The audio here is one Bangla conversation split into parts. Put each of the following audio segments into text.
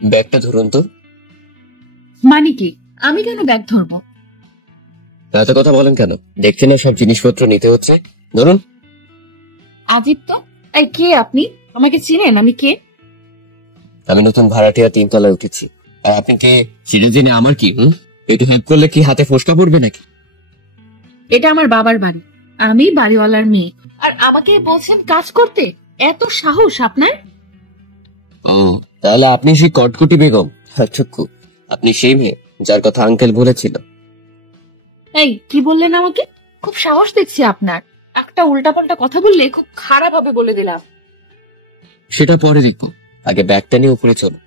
ব্যাগটা ধরুন তো। মানে কি? আমি কেন ব্যাগ ধরবো? এত কথা বলেন কেন? দেখছেন না সব জিনিসপত্র নিতে হচ্ছে, ধরুন। আজিব তো। এই, কে আপনি? আমাকে চিনেন? আমি কে? আমি নতুন ভাড়াটিয়া 3 তলায় উঠেছি। আর আপনি কে সেটা জেনে আমার কি? একটু হেল্প করলে কি হাতে ফোসকা পড়বে নাকি? এটা আমার বাবার বাড়ি, আমি বাড়িওয়ালার মেয়ে, আর আমাকে বলছেন কাজ করতে? এত সাহস আপনার? ও, তাহলে আপনি সেই কটকটি বেগম? ঠুকু, আপনি সেই মেয়ে যার কথা আঙ্কেল বলেছিল। এই, কি বললেন আমাকে? খুব সাহস দেখছি আপনার। একটা উল্টাপাল্টা কথা বললে খুব খারাপ হবে বলে দিলাম। সেটা পরে দেখবো, আগে ব্যাগটা নিয়ে উপরে চলো।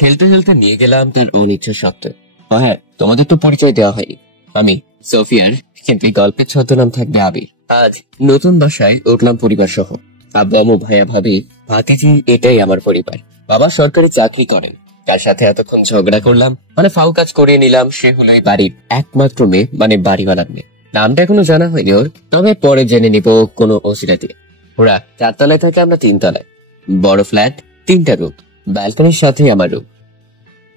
ঠেলতে ঠেলতে নিয়ে গেলাম তার অনিচ্ছা সত্ত্বেও। হ্যাঁ, তোমাদের তো পরিচয় দেওয়া হয়নি। আমি সোফিয়ার, কিন্তু এই গল্পের ছদ্মনাম থাকবে আবির। আজ নতুন বাসায় উঠলাম পরিবার সহ। আব্বু আম্মু ভাইয়া ভাবি ভাতিজি, এটাই আমার পরিবার। বাবা সরকারি চাকরি করেন, তার সাথে এতক্ষণ ঝগড়া করলাম, মানে ফাউ কাজ করিয়ে নিলাম। সে হলো এই বাড়ির একমাত্র মেয়ে, মানে বাড়িওয়ালার মেয়ে। নামটা এখনো জানা হয়নি ওর, তবে পরে জেনে নিব কোনো ওসিরা দিয়ে। ওরা 4 তলায় থাকে, আমরা 3 তলায়। বড় ফ্ল্যাট, 3টা রুম, ব্যালকনির সাথে আমার রুম।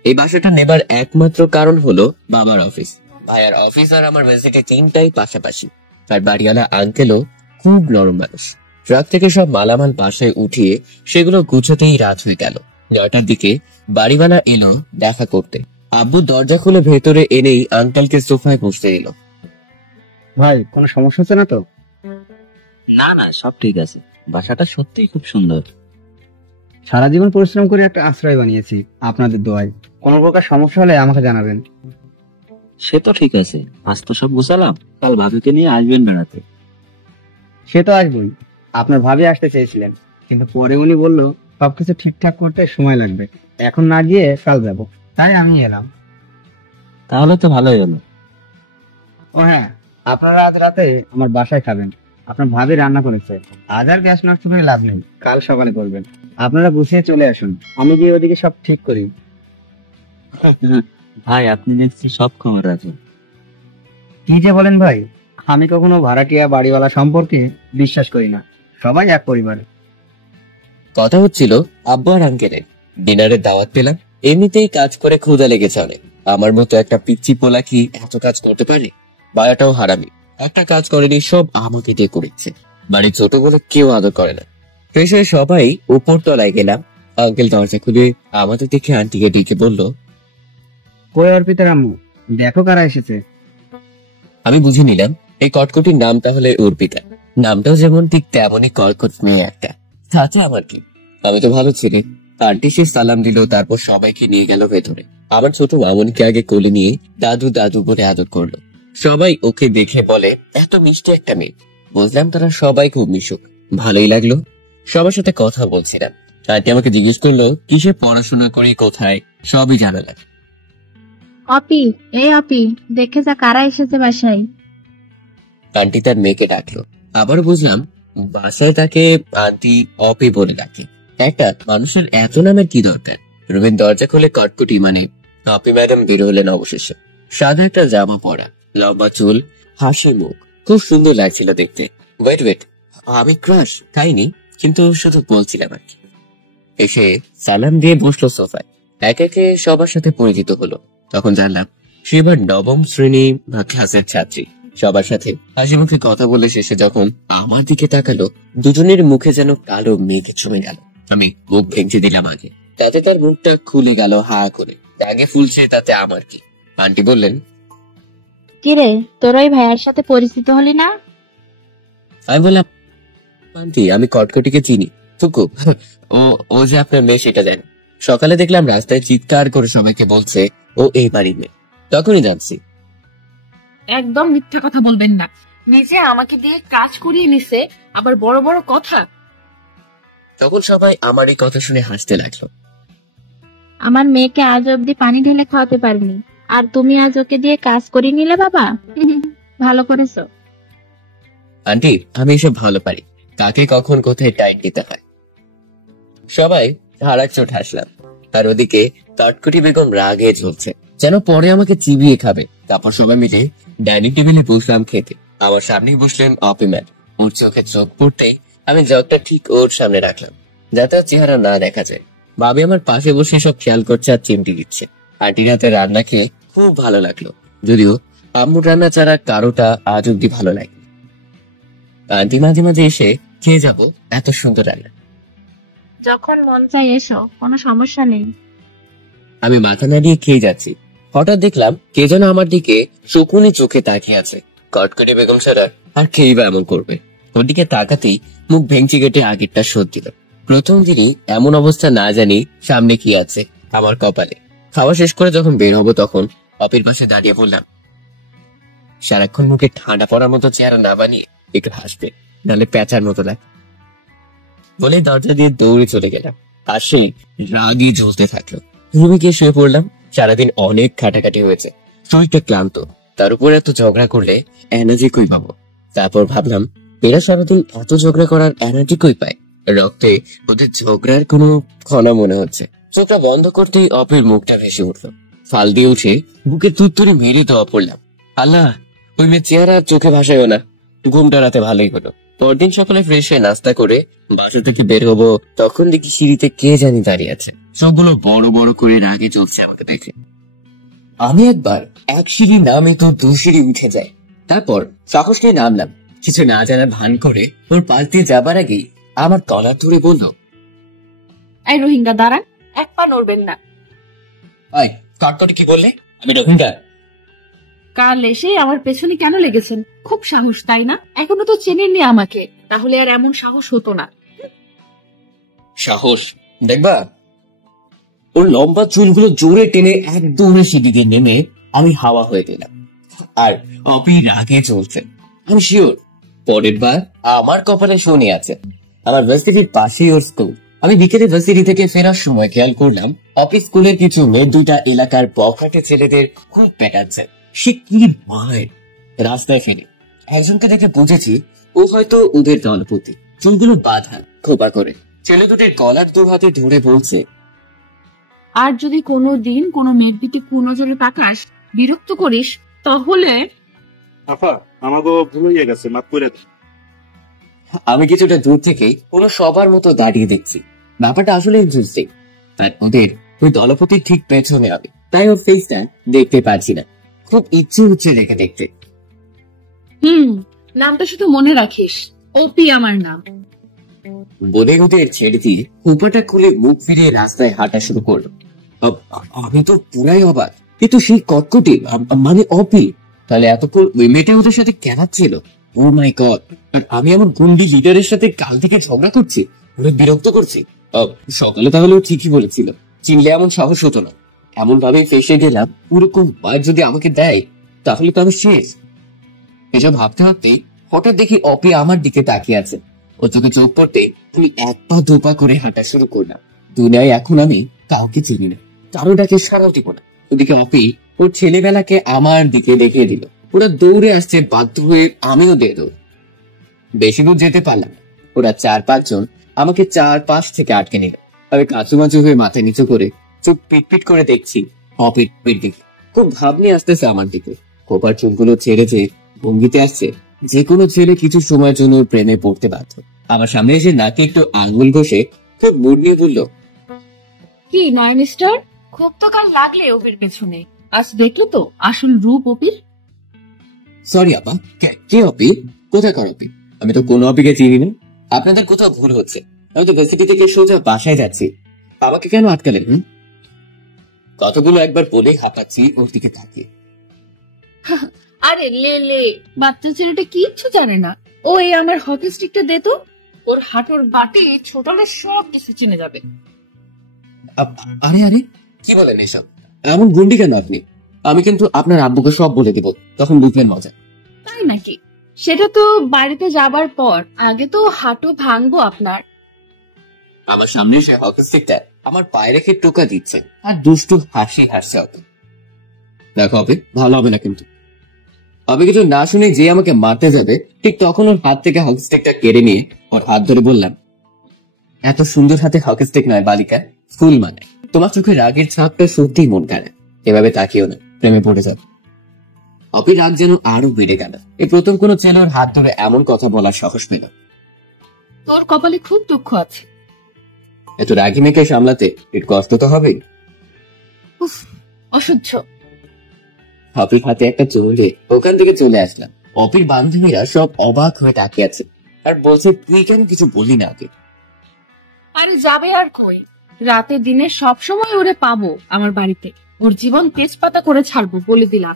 এই বাসাটা নেবার একমাত্র কারণ হলো বাবার অফিস, ভাইয়ার অফিস আর আমার ভার্সিটি 3টাই পাশাপাশি। আর বাড়িওয়ালা আঙ্কেলও খুব নরম মানুষ। ট্রাক থেকে সব মালামাল বাসায় উঠিয়ে সেগুলো গুছোতেই রাত হয়ে গেল। 9টার দিকে বাড়িওয়ালা এলো দেখা করতে। আব্বু দরজা খুলে ভেতরে এনেই আঙ্কেলকে সোফায় বসতে দিল। ভাই, কোনো সমস্যা হচ্ছে না তো? না না, সব ঠিক আছে। বাসাটা সত্যিই খুব সুন্দর। সারা জীবন পরিশ্রম করে একটা আশ্রয় বানিয়েছি আপনাদের দোয়ায়। কোনো প্রকার সমস্যা হলে আমাকে জানাবেন। সে তো ঠিক আছে, আজ তো সব গুছালাম, কাল ভাবিকে নিয়ে আসবেন বেড়াতে। সে তো আসবই। আপনার ভাবি আসতে চেয়েছিলেন, কিন্তু পরে উনি বললো সবকিছু ঠিকঠাক করতে সময় লাগবে, এখন না গিয়ে কাল যাব। তাই আমি এলাম। তাহলে তো ভালোই হলো। ও হ্যাঁ, আপনারা আজ রাতে আমার বাসায় খাবেন। আপনার ভাবি রান্না করেছে। আজ আর গ্যাস নষ্ট করে লাভ নেই, কাল সকালে করবেন। আপনারা গুছিয়ে চলে আসুন, আমি গিয়ে ওদিকে সব ঠিক করি। ভাই, আপনি দেখছি সব খবর রাখেন। কি যে বলেন ভাই, আমি কখনো ভাড়াটিয়া বাড়িওয়ালা সম্পর্কে বিশ্বাস করি না। সবাই এক পরিবার। কথা হচ্ছিল আব্বু আর আঙ্কেলের। ডিনারের দাওয়াত পেলাম। এমনিতেই কাজ করে ক্ষুধা লেগেছে অনেক। আমার মতো একটা পিচ্চি পোলা কি এত কাজ করতে পারে? বায়াটাও হারামি, একটা কাজ করেনি, সব আমাকে দিয়ে করেছে। বাড়ির ছোট বলে কেউ আদর করে না। ফ্রেশ হয়ে সবাই উপর তলায় গেলাম। আঙ্কেল দরজা খুলে আমাদের দেখে আন্টিকে ডেকে বলল, কই অর্পিতার আম্মু, দেখো কারা এসেছে। আমি বুঝে নিলাম এই কটকটির নাম তাহলে অর্পিতা। নামটাও যেমন ঠিক তেমনই কটকট মেয়ে একটা। তাতে আমার কি, আমি তো ভালো ছেলে। আন্টি সে সালাম দিল, তারপর সবাইকে নিয়ে গেল ভেতরে। আমার ছোট মামুনিকে আগে কোলে নিয়ে দাদু দাদু বলে আদর করলো। সবাই ওকে দেখে বলে এত মিষ্টি একটা মেয়ে। বুঝলাম তারা সবাই খুব মিশুক। ভালোই লাগলো, সবার সাথে কথা বলছিলাম। আন্টি আমাকে জিজ্ঞেস করলো কিসে পড়াশোনা করি, কোথায়, সবই জানালাম। অপি, এই অপি, দেখে যা কারা এসেছে বাসায়। আন্টি তার মেয়েকে ডাকলো। আবার বুঝলাম বাসায় তাকে আন্টি অপি বলে ডাকে। একটা মানুষের এত নামের কি দরকার? রুমের দরজা খুলে কটকটি মানে অপি ম্যাডাম বের হলেন অবশেষে। সাদা একটা জামা পরা, লম্বা চুল, হাসি মুখ, খুব সুন্দর লাগছিল দেখতে। ওয়েট, আমি ক্রাশ খাইনি, কিন্তু শুধু বলছিলাম আর কি। এসে সালাম দিয়ে বসলো সোফায়। একে একে সবার সাথে পরিচিত হলো। তখন জানলাম সে এবার 9ম শ্রেণী বা ক্লাসের ছাত্রী। সবার সাথে হাসি মুখে কথা বলে শেষে যখন আমার দিকে তাকালো, দুজনের মুখে যেন কালো মেঘ জমে গেল। আমি মুখ ভেঙচে দিলাম আগে, তাতে তার মুখটা খুলে গেল হা করে। আগে ফুলছে, তাতে আমার কি? আন্টি বললেন, কিরে, তোর ওই ভাইয়ার সাথে পরিচিত হলি না? আমি বললাম, আন্টি আমি কটকটিকে চিনি। টুকু, ও যে আপনার মেয়ে সেটা জানি। সকালে দেখলাম রাস্তায় চিৎকার করে সবাইকে বলছে ও এই বাড়ির মেয়ে, তখনই জানছি। একদম মিথ্যা কথা বলবেন না। নিজে আমাকে দিয়ে কাজ করিয়ে নিছে, আবার বড় বড় কথা। তখন সবাই আমার এই কথা শুনে হাসতে লাগলো। আমার মেয়েকে আজ অব্দি পানি ঢেলে খাওয়াতে পারিনি, আর তুমি আজ ওকে দিয়ে কাজ করিয়ে নিলে বাবা। ভালো করেছো। আন্টি আমি এসব ভালো পারি, কাকে কখন কোথায় টাইট দিতে হয়। সবাই হারাকচোট হাসলাম। আর ওদিকে কটকটি বেগম রাগে ঝুলছে, যেন পরে আমাকে চিবিয়ে খাবে। তারপর সবাই মিলে ডাইনিং টেবিলে বসলাম খেতে। আমার সামনেই বসলেন অপি ম্যাম। ওর চোখে চোখ পড়তেই আমি জগটা ঠিক ওর সামনে রাখলাম। যাতে আর চেহারা না দেখা যায়। ভাবি আমার পাশে বসে সব খেয়াল করছে আর চিমটি দিচ্ছে। আন্টি রাতে রান্না খেয়ে খুব ভালো লাগলো, যদিও আম্মুর রান্না ছাড়া কারোটা আজ অব্দি ভালো লাগে। আন্টি মাঝে মাঝে এসে খেয়ে যাব, এত সুন্দর রান্না। যখন মন চাই এসো, কোনো সমস্যা নেই। আমি মাথা নাড়িয়ে খেয়ে যাচ্ছি, হঠাৎ দেখলাম কে যেন আমার দিকে শকুনি চোখে তাকিয়ে আছে। কটকটি বেগম ছাড়া আর খেয়েই বা এমন করবে। ওর দিকে তাকাতেই মুখ ভেঙচি কেটে আগেরটা শোধ দিল। প্রথম দিনই এমন অবস্থা, না জানি সামনে কি আছে আমার কপালে। খাওয়া শেষ করে যখন বের হবো তখন অপির পাশে দাঁড়িয়ে বললাম, সারাক্ষণ মুখে ঠান্ডা পড়ার মতো চেহারা না বানিয়ে একটু হাসবে, নাহলে প্যাঁচার মতো লাগে। বলে দরজা দিয়ে দৌড়ে চলে গেলাম। আর সে রাগে জ্বলতে থাকলো। রুমে গিয়ে শুয়ে পড়লাম। সারাদিন অনেক খাটাখাটি হয়েছে, শরীরটা ক্লান্ত, তার উপর এত ঝগড়া করলে এনার্জি কই পাবো। তারপর ভাবলাম, এরা সারাদিন এত ঝগড়া করার এনার্জি কই পায়? রক্তে ওদের ঝগড়ার কোনো ক্ষণা মনে হচ্ছে। চোখটা বন্ধ করতেই অপের মুখটা ভেসে উঠলো। ফাল দিয়ে উঠে বুকে তুত্তুরি মেরে দেওয়া পড়লাম। আল্লাহ, ওই মেয়ের চেহারা চোখে ভাসাইও না। ঘুমটা রাতে ভালোই হলো। পরদিন সকালে ফ্রেশ হয়ে নাস্তা করে বাসা থেকে বের হবো, তখন দেখি সিঁড়িতে কে জানি দাঁড়িয়ে আছে। চোখগুলো বড় বড় করে রাগে চলছে আমাকে দেখে। আমি একবার এক সিঁড়ি নামে তো 2 সিঁড়ি উঠে যায়। তারপর সাহস নিয়ে নামলাম। কিছু না জানার ভান করে ওর পাশ দিয়ে যাবার আগেই আমার কলার ধরে বলল, এই রোহিঙ্গা দাঁড়ান, এক পা নড়বেন না। আয় কটকটি, কি বললে? আমি রোহিঙ্গা? কাল এসে আমার পেছনে কেন লেগেছেন? খুব সাহস, তাই না? এখনো তো চেনেননি আমাকে, তাহলে আর এমন সাহস হতো না। সাহস দেখবা? ওর লম্বা চুলগুলো জোরে টেনে এক দৌড়ে সিঁড়ি দিয়ে নেমে আমি হাওয়া হয়ে গেলাম। আর অপি রাগে চলছে। আমি শিওর পরের বার আমার কপালে শনি আছে। আমার ভার্সিটির পাশেই ওর স্কুল। আমি বিকেলে ভার্সিটি থেকে ফেরার সময় খেয়াল করলাম অফিস স্কুলের কিছু মেয়ে 2টা এলাকার বখাটে ছেলেদের খুব পেটাচ্ছে। সে কি মায়ের! রাস্তায় ফিরে একজনকে দেখে বুঝেছি ও হয়তো ওদের দলপতি। চুলগুলো বাঁধা খোপা করে, ছেলে দুটির গলার 2 হাতে ধরে বলছে, আর যদি কোনো দিন কোনো মেয়ের দিকে কুনজরে তাকাস, বিরক্ত করিস, তাহলে আপা আমাকে ভুল হয়ে গেছে, মাফ করে দাও। আমি কিছুটা দূর থেকে পুরো সবার মতো দাঁড়িয়ে দেখছি। ব্যাপারটা আসলে ইন্টারেস্টিং। আর ওদের ওই দলপতির ঠিক পেছনে আমি, তাই ওর ফেসটা দেখতে পাচ্ছি না। খুব ইচ্ছে হচ্ছে রেখে দেখতে। নামটা শুধু মনে রাখিস, ওপি আমার নাম। বলে ওদের ছেড়ে দিয়ে উপরটা খুলে মুখ ফিরিয়ে রাস্তায় হাঁটা শুরু করলো। আমি তো পুরাই অবাক। কিন্তু সেই কটকটি মানে অপি, তাহলে এতক্ষণ ওই মেয়েটা ওদের সাথে কেনাচ্ছিল। ও মাই গড! আর আমি আমার গুন্ডি লিডারের সাথে কাল থেকে ঝগড়া করছি, ওরা বিরক্ত করছি। সকালে তাহলে ও ঠিকই বলেছিল, চিনলে এমন সাহস হতো না। এমন ভাবে ফেসে গেলাম, ওরকম মায়ের যদি আমাকে দেয় তাহলে তো আমি শেষ। এসব ভাবতে ভাবতেই হঠাৎ দেখি অপি আমার দিকে তাকিয়ে আছে। ও চোখে চোখ পড়তে আমি 1 পা 2 পা করে হাঁটা শুরু করলাম। দুনিয়ায় এখন আমি কাউকে চিনি না, কারো ডাকে সাড়াও দিব না। ওদিকে অপি ওর ছেলেবেলাকে আমার দিকে দেখিয়ে দিল। ওরা দৌড়ে আসছে, বাধ্য হয়ে আমিও দিয়ে দৌড়। বেশি দূর যেতে পারলাম। ওরা 4-5 জন আমাকে 4 পাশ থেকে আটকে নিল। আমি কাঁচুমাচু হয়ে মাথা নিচু করে চোখ পিটপিট করে দেখছি অপির দিকে। খুব ভাব নিয়ে আসতেছে আমার দিকে। কোপার চুলগুলো ছেড়ে যে ভঙ্গিতে আসছে, যে কোনো ছেলে কিছু সময়ের জন্য প্রেমে পড়তে বাধ্য। আমার সামনে এসে নাকে একটু আঙ্গুল ঘষে খুব মুড নিয়ে বলল, কি নয়ন স্টার, খুব তো কাল লাগলে ওপির পেছনে, আজ দেখলো তো আসল রূপ ওপির। সরি আপা। কে অপি? কোথাকার অপি? আমি তো কোনো অপিকে চিনি না। আপনাদের কোথাও ভুল হচ্ছে। আমি তো ভার্সিটি থেকে সোজা বাসায় যাচ্ছি, আমাকে কেন আটকালেন? কতগুলো একবার বলে হাঁপাচ্ছি ওর দিকে তাকিয়ে। আরে লে বাচ্চা ছেলেটা কিচ্ছু জানে না। ও এই আমার হকি স্টিকটা দে তো, ওর হাঁটুর বাটে ছোটলে সব কিছু চিনে যাবে। আরে আরে, কি বলেন এসব? এমন গুন্ডি কেন আপনি? আমি কিন্তু আপনার আব্বুকে সব বলে দেব, তখন বুঝবেন মজা। তাই নাকি? সেটা তো বাড়িতে যাবার পর, আগে তো হাঁটু ভাঙবো আপনার। আমার সামনে এসে হকি স্টিকটা আমার পায়ে রেখে টোকা দিচ্ছে আর দুষ্টু হাসি হাসছে অত। দেখো অপি, ভালো হবে না কিন্তু। আমি কিছু না শুনে যে আমাকে মারতে যাবে, ঠিক তখন ওর হাত থেকে হকি স্টিকটা কেড়ে নিয়ে ওর হাত ধরে বললাম, এত সুন্দর হাতে হকি স্টিক নয় বালিকা, ফুল মানে। তোমার চোখে রাগের ছাপটা সত্যিই মন কাড়ে। এভাবে তাকিও না, প্রেমে পড়ে যাবে। অপি রাগ যেন আরো বেড়ে গেল। এই প্রথম কোনো ছেলে ওর হাত ধরে এমন কথা বলার সাহস পেল। তোর কপালে খুব দুঃখ আছে। এত রাগি মেয়েকে সামলাতে একটু কষ্ট তো হবেই। উফ, অসহ্য। অপির হাতে একটা চুমুলে ওখান থেকে চলে আসলাম। অপির বান্ধবীরা সব অবাক হয়ে তাকিয়ে আছে আর বলছে তুই কেন কিছু বললি না ওকে? আরে যাবে আর কই, রাতে দিনে সবসময় ওরে পাবো আমার বাড়িতে, ওর জীবন তেজপাতা করে ছাড়বো বলে দিলাম।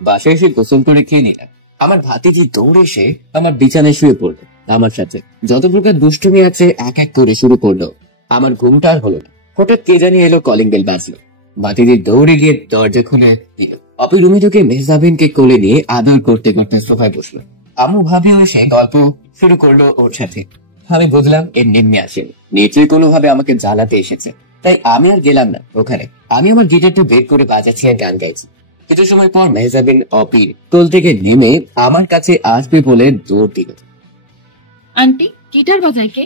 বাসায় এসে গোসল করে খেয়ে নিলাম। আমার ভাতিজি দৌড়ে এসে আমার বিছানায় শুয়ে পড়লো। আমার সাথে যত প্রকার দুষ্টুমি আছে এক এক করে শুরু করলো। আমার ঘুমটা আর হলো না। হঠাৎ কে জানি এলো, কলিং বেল বাজলো। ভাতিজি দৌড়ে গিয়ে দরজা খুলে দিল। অপি রুমে ঢুকে মেহজাবিনকে কোলে নিয়ে আদর করতে করতে সোফায় বসলো। আম্মু ভাবিও এসে গল্প শুরু করলো ওর সাথে। আমি বুঝলাম এর নিম্নে আসেনি, নিশ্চয়ই কোনোভাবে আমাকে জ্বালাতে এসেছে। তাই আমি আর গেলাম না ওখানে। আমি আমার গিটারটা বের করে বাজাচ্ছি আর গান গাইছি। কিছু সময় পর মেহজাবিন অপির কোল থেকে নেমে আমার কাছে আসবে বলে দৌড় দিল। আন্টি, গিটার বাজায় কে?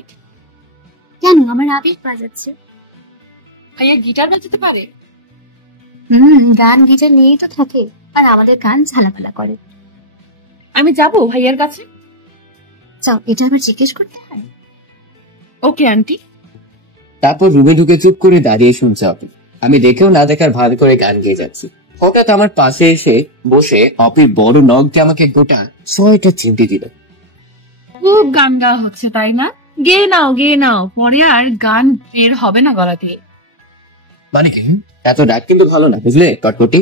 কেন? আমার আবেগ বাজাচ্ছে। ভাইয়া গিটার বাজাতে পারে? গান গিটার নিয়েই তো থাকে, আর আমাদের গান ঝালাপালা করে। আমি যাব ভাইয়ার কাছে। চাও, এটা আবার জিজ্ঞেস করতে হয়? Okay aunty. তারপর রুমে ঢুকে চুপ করে দাঁড়িয়ে শুনছে অপি। আমি দেখেও না দেখার ভান করে গান গেয়ে যাচ্ছি। হঠাৎ আমার পাশে এসে বসে অপির বড় নখ দিয়ে আমাকে গোটা 6টা চিমটি দিল। খুব গান গাওয়া হচ্ছে তাই না? গেয়ে নাও, গেয়ে নাও, পরে আর গান বের হবে না গলা দিয়ে। মানে কি? এত ডাক কিন্তু ভালো না, বুঝলে কটকটি?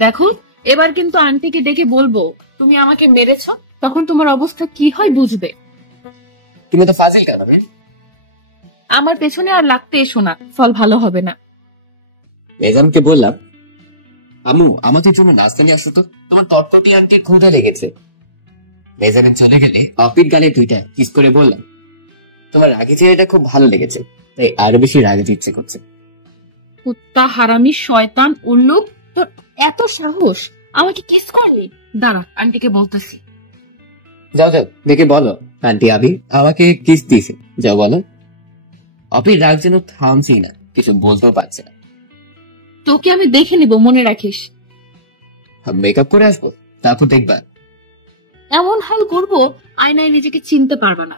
দেখো, এবার কিন্তু আন্টিকে ডেকে বলবো তুমি আমাকে মেরেছ, তখন তোমার অবস্থা কি হয় বুঝবে। তুমি তো ফাজিল কেন? আমার পেছনে আর লাগতে এসো না, ফল ভালো হবে না। মেজামকে বললাম, আম্মু আমাদের জন্য নাস্তা নিয়ে আসো তো, তোমার কটকটি আন্টির ক্ষুধা লেগেছে। মেজামিন চলে গেলে অপির গালে 2টা কিস করে বললাম, তোমার রাগি চেহারাটা খুব ভালো লেগেছে, তাই আরো বেশি রাগিতে ইচ্ছে করছে। কুত্তা, হারামি, শয়তান, উল্লুক, তোর এত সাহস আমাকে কিস করলি? দাঁড়া, আন্টিকে বলতেছি। যাও যাও, দেখে বলো আন্টি আবি আমাকে কিস দিয়েছে, যাও বলো। অপির রাগ যেন থামছেই না, কিছু বলতেও পারছে না। তোকে আমি দেখে নিব, মনে রাখিস। মেকআপ করে আসবো, তারপর দেখবা। এমন হাল করবো আয়নায় নিজেকে চিনতে পারবা না।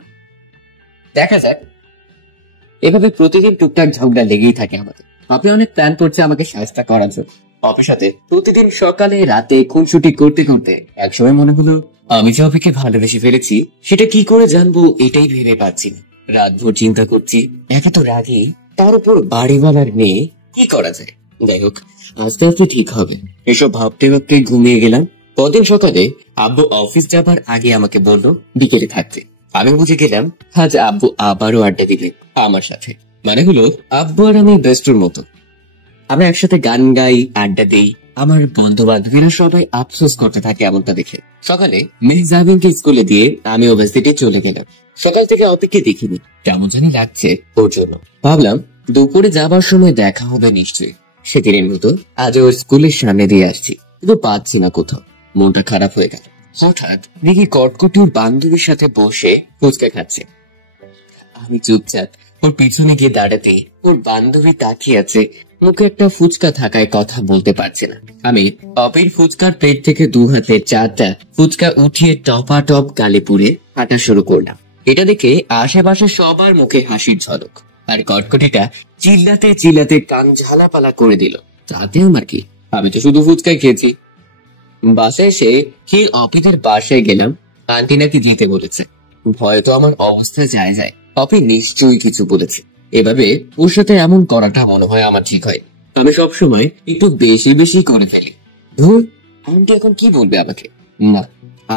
দেখা যাক। এভাবে প্রতিদিন টুকটাক ঝগড়া লেগেই থাকে আমাদের। আপনি অনেক প্ল্যান করছে আমাকে সাহায্য করার জন্য। অফিস সাথে প্রতিদিন সকালে রাতে খুনসুটি করতে করতে একসময় মনে হলো আমি যে অপিকে ভালোবেসে ফেলেছি, সেটা কি করে জানবো এটাই ভেবে পাচ্ছি না। রাতভর চিন্তা করছি, একে তো রাগি, তার উপর বাড়িওয়ালার মেয়ে, কি করা যায়? যাই হোক, আস্তে আস্তে ঠিক হবে। এসব ভাবতে ভাবতে ঘুমিয়ে গেলাম। পরদিন সকালে আব্বু অফিস যাবার আগে আমাকে বলল বিকেলে থাকতে। আমি বুঝে গেলাম আজ আব্বু আবারও আড্ডা দিবে আমার সাথে। মানে হলো আব্বু আর আমি বেস্টর মতো। আমরা একসাথে গান গাই, আড্ডা দেই। আমার বন্ধু বান্ধবীরা সবাই আফসোস করতে থাকে এমনটা দেখে। সকালে মেহজাবিনকে স্কুলে দিয়ে আমি ওভার্সিটি চলে গেলাম। সকাল থেকে অপেক্ষা দেখিনি, কেমন জানি লাগছে ওর জন্য। ভাবলাম দুপুরে যাবার সময় দেখা হবে নিশ্চয়ই। সেদিনের মতো আজ ওর স্কুলের সামনে দিয়ে আসছি, কিন্তু পাচ্ছি না কোথাও। মনটা খারাপ হয়ে গেল। হঠাৎ দেখি কটকটি ওর বান্ধবীর সাথে বসে ফুচকা খাচ্ছে। আমি চুপচাপ ওর পিছনে গিয়ে দাঁড়াতে ওর বান্ধবী তাকিয়ে আছে, মুখে একটা ফুচকা থাকায় কথা বলতে পারছে না। আমি অপির ফুচকার প্লেট থেকে 2 হাতে 4টা ফুচকা উঠিয়ে টপা টপ গালে পুড়ে হাঁটা শুরু করলাম। এটা দেখে আশেপাশে সবার মুখে হাসির ঝলক, আর কটকটিটা চিল্লাতে চিল্লাতে কান ঝালাপালা করে দিল। তাতে আমার কি, আমি তো শুধু ফুচকাই খেয়েছি। বাসায় এসে খেয়ে অপিদের বাসায় গেলাম। আন্টি নাকি যেতে বলেছে। ভয় তো আমার অবস্থা যায় যায়, অপি নিশ্চয়ই কিছু বলেছে। এভাবে ওর সাথে এমন করাটা মনে হয় আমার ঠিক হয়। আমি সবসময় একটু বেশি বেশি করে ফেলি। ধুর, আন্টি এখন কি বলবে আমাকে? না,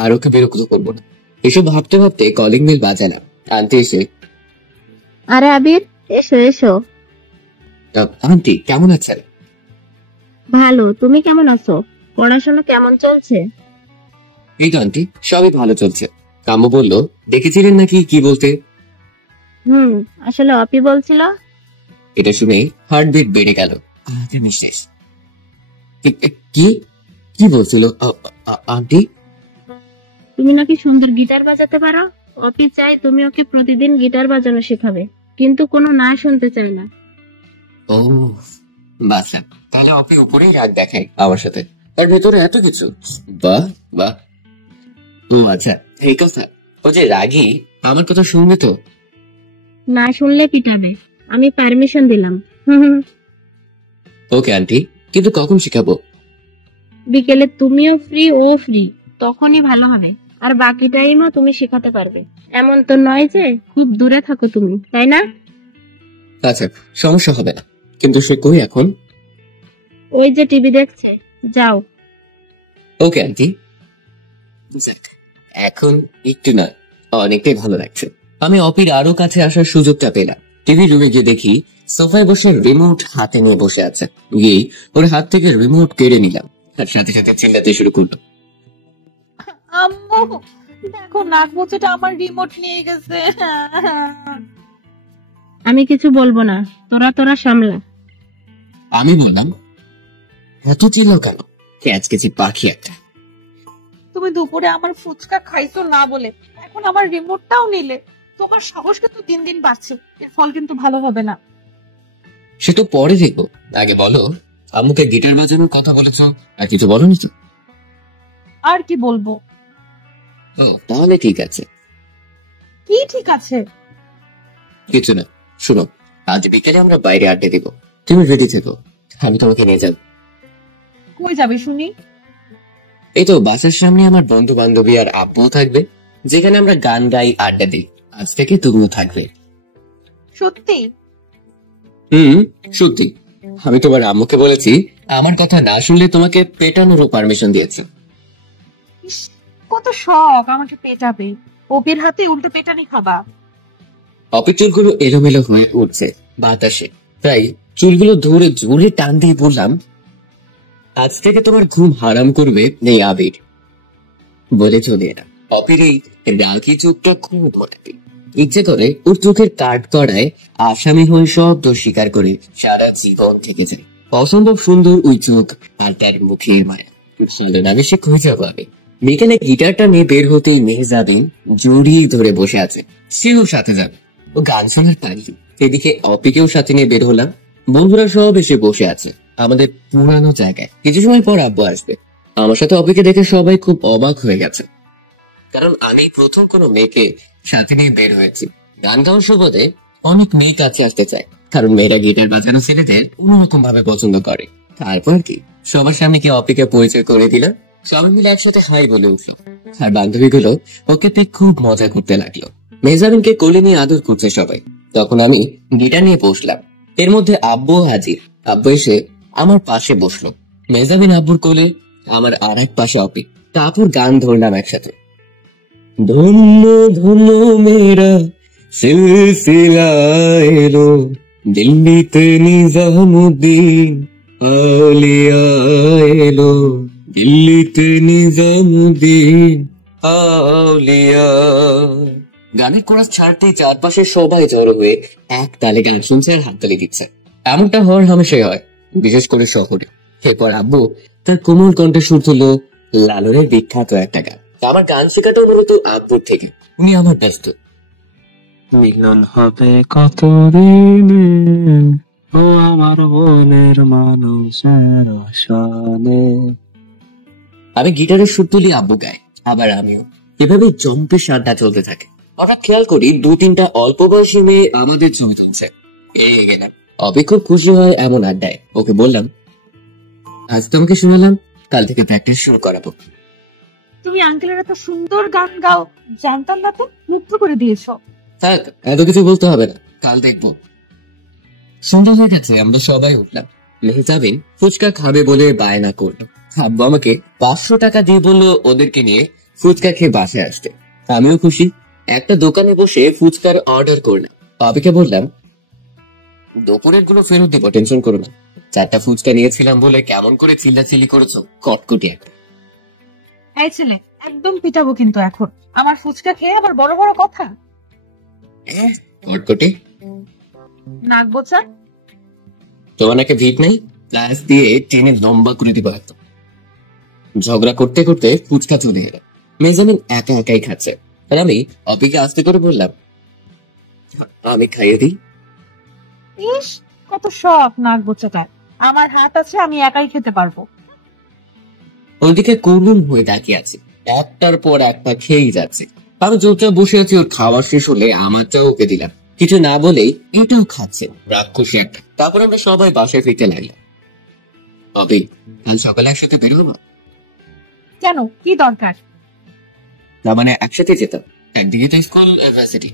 আর ওকে বিরক্ত করবো না। এসব ভাবতে ভাবতে কলিং বেল বাজালাম। আন্টি এসে, আরে আবির, এসো এসো। আন্টি কেমন আছেন? ভালো, তুমি কেমন আছো? পড়াশোনা কেমন চলছে? এই তো আন্টি, সবই ভালো চলছে। কাম্য বললো দেখেছিলেন নাকি কি বলতে? আসলে অপি বলছিল। এটা শুনে হার্টবিট বেড়ে গেল। আমি শেষ। কি কি বলছিল আন্টি? তুমি নাকি সুন্দর গিটার বাজাতে পারো। অপি চাই তুমি ওকে প্রতিদিন গিটার বাজানো শেখাবে, কিন্তু কোনো না শুনতে চায় না। ও বাচ্চা, তাহলে অপি উপরেই রাগ দেখায় আমার সাথে, তার ভেতরে এত কিছু। বাহ বাহ। ও আচ্ছা, এই কথা। ও যে রাগী, আমার কথা শুনবে তো? না শুনলে পিটাবে। আমি পারমিশন দিলাম। ওকে আন্টি, কিন্তু কখন শিখাবো? বিকেলে তুমিও ফ্রি, ও ফ্রি, তখনই ভালো হবে। আর বাকি টাইমও তুমি শেখাতে পারবে। এমন তো নয় যে খুব দূরে থাকো তুমি, তাই না? আচ্ছা, সমস্যা হবে না, কিন্তু সে কই এখন? ওই যে টিভি দেখছে, যাও। Okay aunty. যাক, এখন একটু না অনেকটাই ভালো লাগছে। আমি অপির আরো কাছে আসার সুযোগটা পেলাম। টিভি রুমে গিয়ে দেখি সোফায় বসে রিমোট হাতে নিয়ে বসে আছে। গিয়ে ওর হাত থেকে রিমোট কেড়ে নিলাম, আর সাথে সাথে চিল্লাতে শুরু করলো। আম্মু দেখো, নাক মোচাটা আমার রিমোট নিয়ে গেছে। আমি কিছু বলবো না, তোরা সামলা। আমি বললাম, এত চিল্লাও কেন? ক্যাচকেচি পাখি একটা। তুমি দুপুরে আমার ফুচকা খাইছো না বলে এখন আমার রিমোটটাও নিলে। তোমার সাহস কিন্তু দিন দিন বাড়ছে, এর ফল কিন্তু ভালো হবে না। সে তো পরে দেখবো, আগে বলো আম্মুকে গিটার বাজানোর কথা বলেছ, আর কিছু বলনি তো? আর কি বলবো? তাহলে ঠিক আছে। কি ঠিক আছে? কিছু না, শুনো, আজ বিকেলে আমরা বাইরে আড্ডা দিব, তুমি রেডি থেকো, আমি তোমাকে নিয়ে যাব। কই যাবে শুনি? এই তো বাসার সামনে আমার বন্ধু বান্ধবী আর আব্বু থাকবে, যেখানে আমরা গান গাই, আড্ডা দিই। আজ থেকে তুমিও থাকবে। সত্যি? সত্যি। আমি তোমার আম্মুকে বলেছি আমার কথা না শুনলে তোমাকে পেটানোরও পারমিশন দিয়েছি। ইস, কত শখ আমাকে পেটাবে। ওপির হাতে উল্টো পেটানি খাবা। অপির চুলগুলো এলোমেলো হয়ে উঠছে বাতাসে, তাই চুলগুলো ধরে জোরে টান দিয়ে বললাম, আজ থেকে তোমার ঘুম হারাম করবে নেই আবির। বলে চলে এলাম। অপির এই রাগি চোখটা খুব ভোটাতে ইচ্ছে করে ওর চোখের কাঠ করায় আসামি হয়ে সব দোষ স্বীকার করে সারা জীবন থেকে যায়। অসম্ভব সুন্দর ওই চোখ আর তার মুখের মায়া, ভালো লাগে সে খুঁজে পাবে। বিকেলে গিটারটা নিয়ে বের হতেই মেহজাবিন জড়িয়ে ধরে বসে আছে, সেও সাথে যাবে। ও গান শোনার পারি। এদিকে অপিকেও সাথে নিয়ে বের হলাম। বন্ধুরা সব এসে বসে আছে আমাদের পুরানো জায়গায়। কিছু সময় পর আব্বু আসবে। আমার সাথে অপিকে দেখে সবাই খুব অবাক হয়ে গেছে, কারণ আমি প্রথম কোনো মেয়েকে সাথে নিয়ে বের হয়েছি। গান গাওয়ার সুবাদে অনেক মেয়ে কাছে আসতে চায়, কারণ মেয়েরা গিটার বাজানো ছেলেদের অন্যরকম ভাবে পছন্দ করে। তারপর কি সবার সামনে কি অপিকে পরিচয় করে দিলাম। সবাই মিলে একসাথে হাই বলে উঠলো, আর বান্ধবীগুলো ওকে পেয়ে খুব মজা করতে লাগলো। মেহজাবিনকে কোলে নিয়ে আদর করছে সবাই। তখন আমি গিটার নিয়ে বসলাম। এর মধ্যে আব্বু হাজির। আব্বু এসে আমার পাশে বসলো। মেহজাবিন আব্বুর কোলে, আমার আর এক পাশে অপি। তারপর গান ধরলাম একসাথে। ধন্য ধন্য মেরা সিলসিলা এলো, দিল্লিতে নিজামুদ্দিন আলিয়া এলো, দিল্লিতে নিজামুদ্দিন আলিয়া। গানের কোরাস ছাড়তেই চারপাশে সবাই জড়ো হয়ে এক তালে গান শুনছে আর হাততালি দিচ্ছে। এমনটা হওয়ার হামেশাই হয়, বিশেষ করে শহরে। এরপর আব্বু তার কোমল কণ্ঠে সুর তুললো লালনের বিখ্যাত একটা গান। আমার গান শেখাটাও মূলত আব্বুর থেকে, উনি আমার ব্যস্ত। মিলন হবে কত দিনে, ও আমার মনের মানুষের আশানে। আমি গিটারের সুর তুলি, আব্বু গায়, আবার আমিও। এভাবে জম্পের সারটা চলতে থাকে। হঠাৎ খেয়াল করি 2-3টা অল্প বয়সী মেয়ে আমাদের ছবি তুলছে। এড়িয়ে গেলাম। অবি খুব খুশি হয় এমন আড্ডায়। ওকে বললাম, আজ তোমাকে শোনালাম, কাল থেকে প্র্যাকটিস শুরু করাবো। তুমি আঙ্কেলের এত সুন্দর গান গাও জানতাম না তো, মুগ্ধ করে দিয়েছো। থাক, এত কিছু বলতে হবে না, কাল দেখবো। সন্ধ্যা হয়ে গেছে, আমরা সবাই উঠলাম। মেহজাবিন ফুচকা খাবে বলে বায়না করলো। আব্বু আমাকে 500 টাকা দিয়ে বললো ওদেরকে নিয়ে ফুচকা খেয়ে বাসায় আসতে। আমিও খুশি। একটা দোকানে বসে ফুচকার অর্ডার করলাম। আবিকে বললাম, দুপুরের গুলো ফেরত দিব, টেনশন করো না। 4টা ফুচকা নিয়েছিলাম বলে কেমন করে চিল্লাচিল্লি করেছো, কটকটি একটা। এই ছেলে, একদম পিটাবো কিন্তু এখন। আমার ফুচকা খেয়ে আবার বড় বড় কথা। কটকটি নাক বোচা। তোমার নাকি ভিট নেই, প্লাস দিয়ে টেনে লম্বা করে দিব একদম। ঝগড়া করতে করতে ফুচকা চলে এলো। মেজামিন একা একাই খাচ্ছে, আর আমি অপিকে আস্তে করে বললাম, আমি খাইয়ে দিই। ইস, কত শখ নাক বোচাটা। আমার হাত আছে, আমি একাই খেতে পারবো। ওইদিকে করুণ হয়ে তাকিয়ে আছে, একটার পর একটা খেয়েই যাচ্ছে। আমি চুপচাপ বসে আছি। ওর খাওয়া শেষ হলে আমারটাও ওকে দিলাম। কিছু না বলেই এটাও খাচ্ছে, রাক্ষসী একটা। তারপর আমরা সবাই বাসায় ফিরতে লাগলাম। অপি, কাল সকালে একসাথে বের হবো? কেন, কি দরকার? তার মানে একসাথে যেতাম, একদিকে তো স্কুল ইউনিভার্সিটি।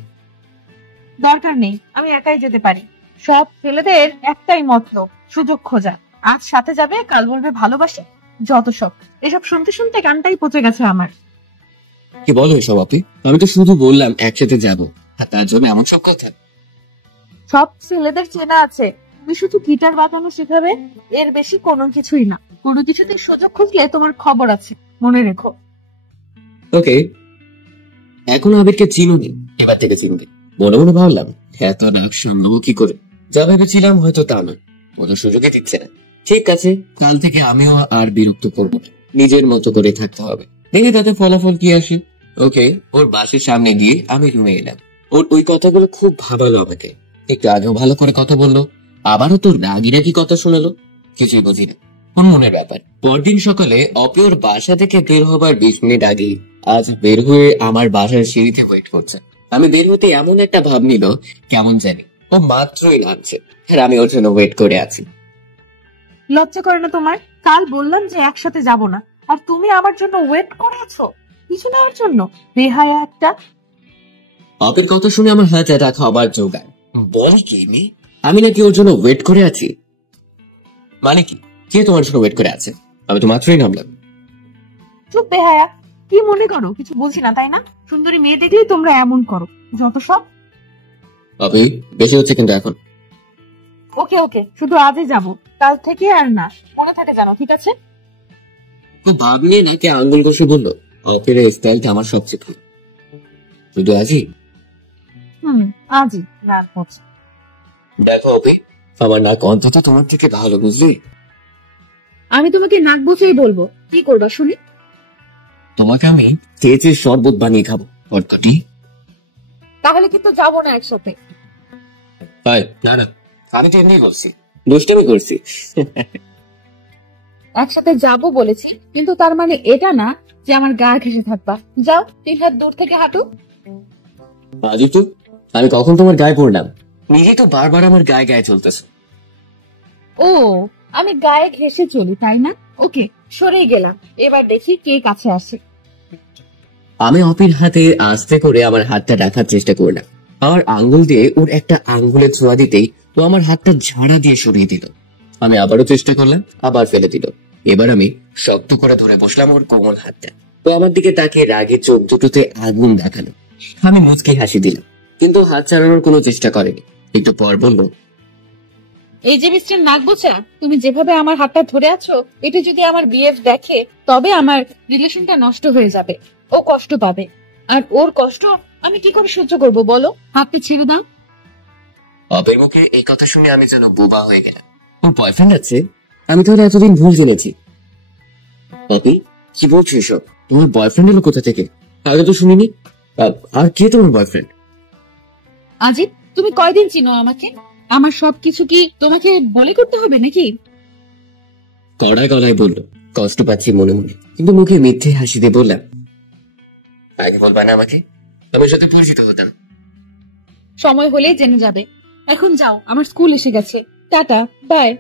দরকার নেই, আমি একাই যেতে পারি। সব ছেলেদের একটাই মতলব, সুযোগ খোঁজা। আজ সাথে যাবে, কাল বলবে ভালোবাসি, যত সব। এসব শুনতে শুনতে কানটাই পচে গেছে আমার। কি বলো এসব অপি? আমি তো শুধু বললাম একসাথে যাবো, আর তার জন্য এমন সব কথা। সব ছেলেদের চেনা আছে, তুমি শুধু গিটার বাজানো শেখাবে, এর বেশি কোনো কিছুই না। কোনো কিছুতে সুযোগ খুঁজলে তোমার খবর আছে, মনে রেখো। ওকে, এখন আবিরকে চিনুনি, এবার থেকে চিনবে। মনে মনে ভাবলাম এত নাক সামলাবো কি করে, যা ভেবেছিলাম হয়তো তা নয়, কোনো সুযোগই দিচ্ছে না। ঠিক আছে, কাল থেকে আমিও আর বিরক্ত করবো না, নিজের মতো করে থাকতে হবে, দেখে তাতে ফলাফল কি আসে। ওকে, ওর বাসের সামনে গিয়ে আমি রুমে এলাম। ওর ওই কথাগুলো খুব ভাবালো আমাকে। একটু আগেও ভালো করে কথা বললো, আবারও তোর রাগি রাগি কথা শোনালো, কিছুই বুঝি না, কোন মনের ব্যাপার। পরদিন সকালে অপি ওর বাসা থেকে বের হবার 20 মিনিট আগে আজ বের হয়ে আমার বাসার সিঁড়িতে ওয়েট করছে। আমি বের হতে এমন একটা ভাব নিল কেমন জানি, ও মাত্রই নামছে আর আমি ওর জন্য ওয়েট করে আছি। লজ্জা করে না তোমার? কাল বললাম যে একসাথে যাব না, আর তুমি আমার জন্য ওয়েট করে আছো কিছু নেওয়ার জন্য, বেহায়া একটা। অপির কথা শুনে আমার হাত রাখা আবার জোগায়। বল কি নি, আমি নাকি ওর জন্য ওয়েট করে আছি? মানে কি, কে তোমার জন্য ওয়েট করে আছে? আমি তো মাত্রই নামলাম। চুপ বেহায়া, কি মনে করো কিছু বলছি না তাই না? সুন্দরী মেয়ে দেখলেই তোমরা এমন করো, যত সব। অপি, বেশি হচ্ছে কিন্তু এখন। ওকে ওকে, শুধু আজই যাব, কাল থেকে আর না, মনে থাকে জানো, ঠিক আছে? তো ভাব নিয়ে নাকি আঙ্গুল কষে বললো অপির স্টাইলটা আমার সবচেয়ে ভালো, শুধু আজই। আজই রাত হচ্ছে। দেখো অপি, আমার নাক অন্তত তোমার থেকে ভালো, বুঝলি? আমি তোমাকে নাক বসেই বলবো, কি করবা শুনি? তোমাকে আমি তেজের শরবত বানিয়ে খাবো, অটকটি। তাহলে কিন্তু যাবো না একসাথে। না না, আমি তো এমনি বলছি, দুষ্টামি করছি। একসাথে যাব বলেছি, কিন্তু তার মানে এটা না যে আমার গা ঘেসে থাকবা। যাও, 3 হাত দূর থেকে হাঁটো। আদিত্য, আমি কখন তোমার গায়ে পড়লাম? নিজে তো বারবার আমার গায়ে গায়ে চলতেছে। ও, আমি গায়ে ঘেসে চলি তাই না? ওকে, সরেই গেলাম। এবার দেখি কে কাছে আসে। আমি অপির হাতে আস্তে করে আমার হাতটা রাখার চেষ্টা করলাম। আমার আঙ্গুল দিয়ে ওর একটা আঙ্গুলে ছোঁয়া দিতেই ও আমার হাতটা ঝাড়া দিয়ে সরিয়ে দিল। আমি আবারও চেষ্টা করলাম, আবার ফেলে দিল। এবার আমি শক্ত করে ধরে বসলাম ওর কোমল হাতটা। ও আমার দিকে তাকিয়ে রাগে চোখ দুটোতে আগুন দেখালো। আমি মুচকি হাসি দিলাম, কিন্তু হাত ছাড়ানোর কোনো চেষ্টা করেনি। একটু পর বলল, এই যে মিস্টার নাগবোচা, তুমি যেভাবে আমার হাতটা ধরে আছো, এটা যদি আমার বিএফ দেখে তবে আমার রিলেশনটা নষ্ট হয়ে যাবে। ও কষ্ট পাবে, আর ওর কষ্ট আমি কি করে সহ্য করব বলো? হাতটা ছেড়ে দাও। অপের মুখে এই কথা শুনে আমি যেন বোবা হয়ে গেলাম। ওর বয়ফ্রেন্ড আছে? আমি তাহলে এতদিন ভুল জেনেছি। অপি, কি বলছো এসব? তোমার বয়ফ্রেন্ড এলো কোথা থেকে? আগে তো শুনিনি। আর কে তোমার বয়ফ্রেন্ড? আজিব, তুমি কয়দিন চিনো আমাকে? আমার সবকিছু কি তোমাকে বলে করতে হবে নাকি? কড়া গলায় বলল, কষ্ট পাচ্ছি মনে মনে, কিন্তু মুখে মিথ্যে হাসি দিয়ে বললাম, আগে বলবা না আমাকে? আমি সাথে পরিচিত হতাম। সময় হলেই জেনে যাবে। এখন যাও, আমার স্কুল এসে গেছে। Tata, by.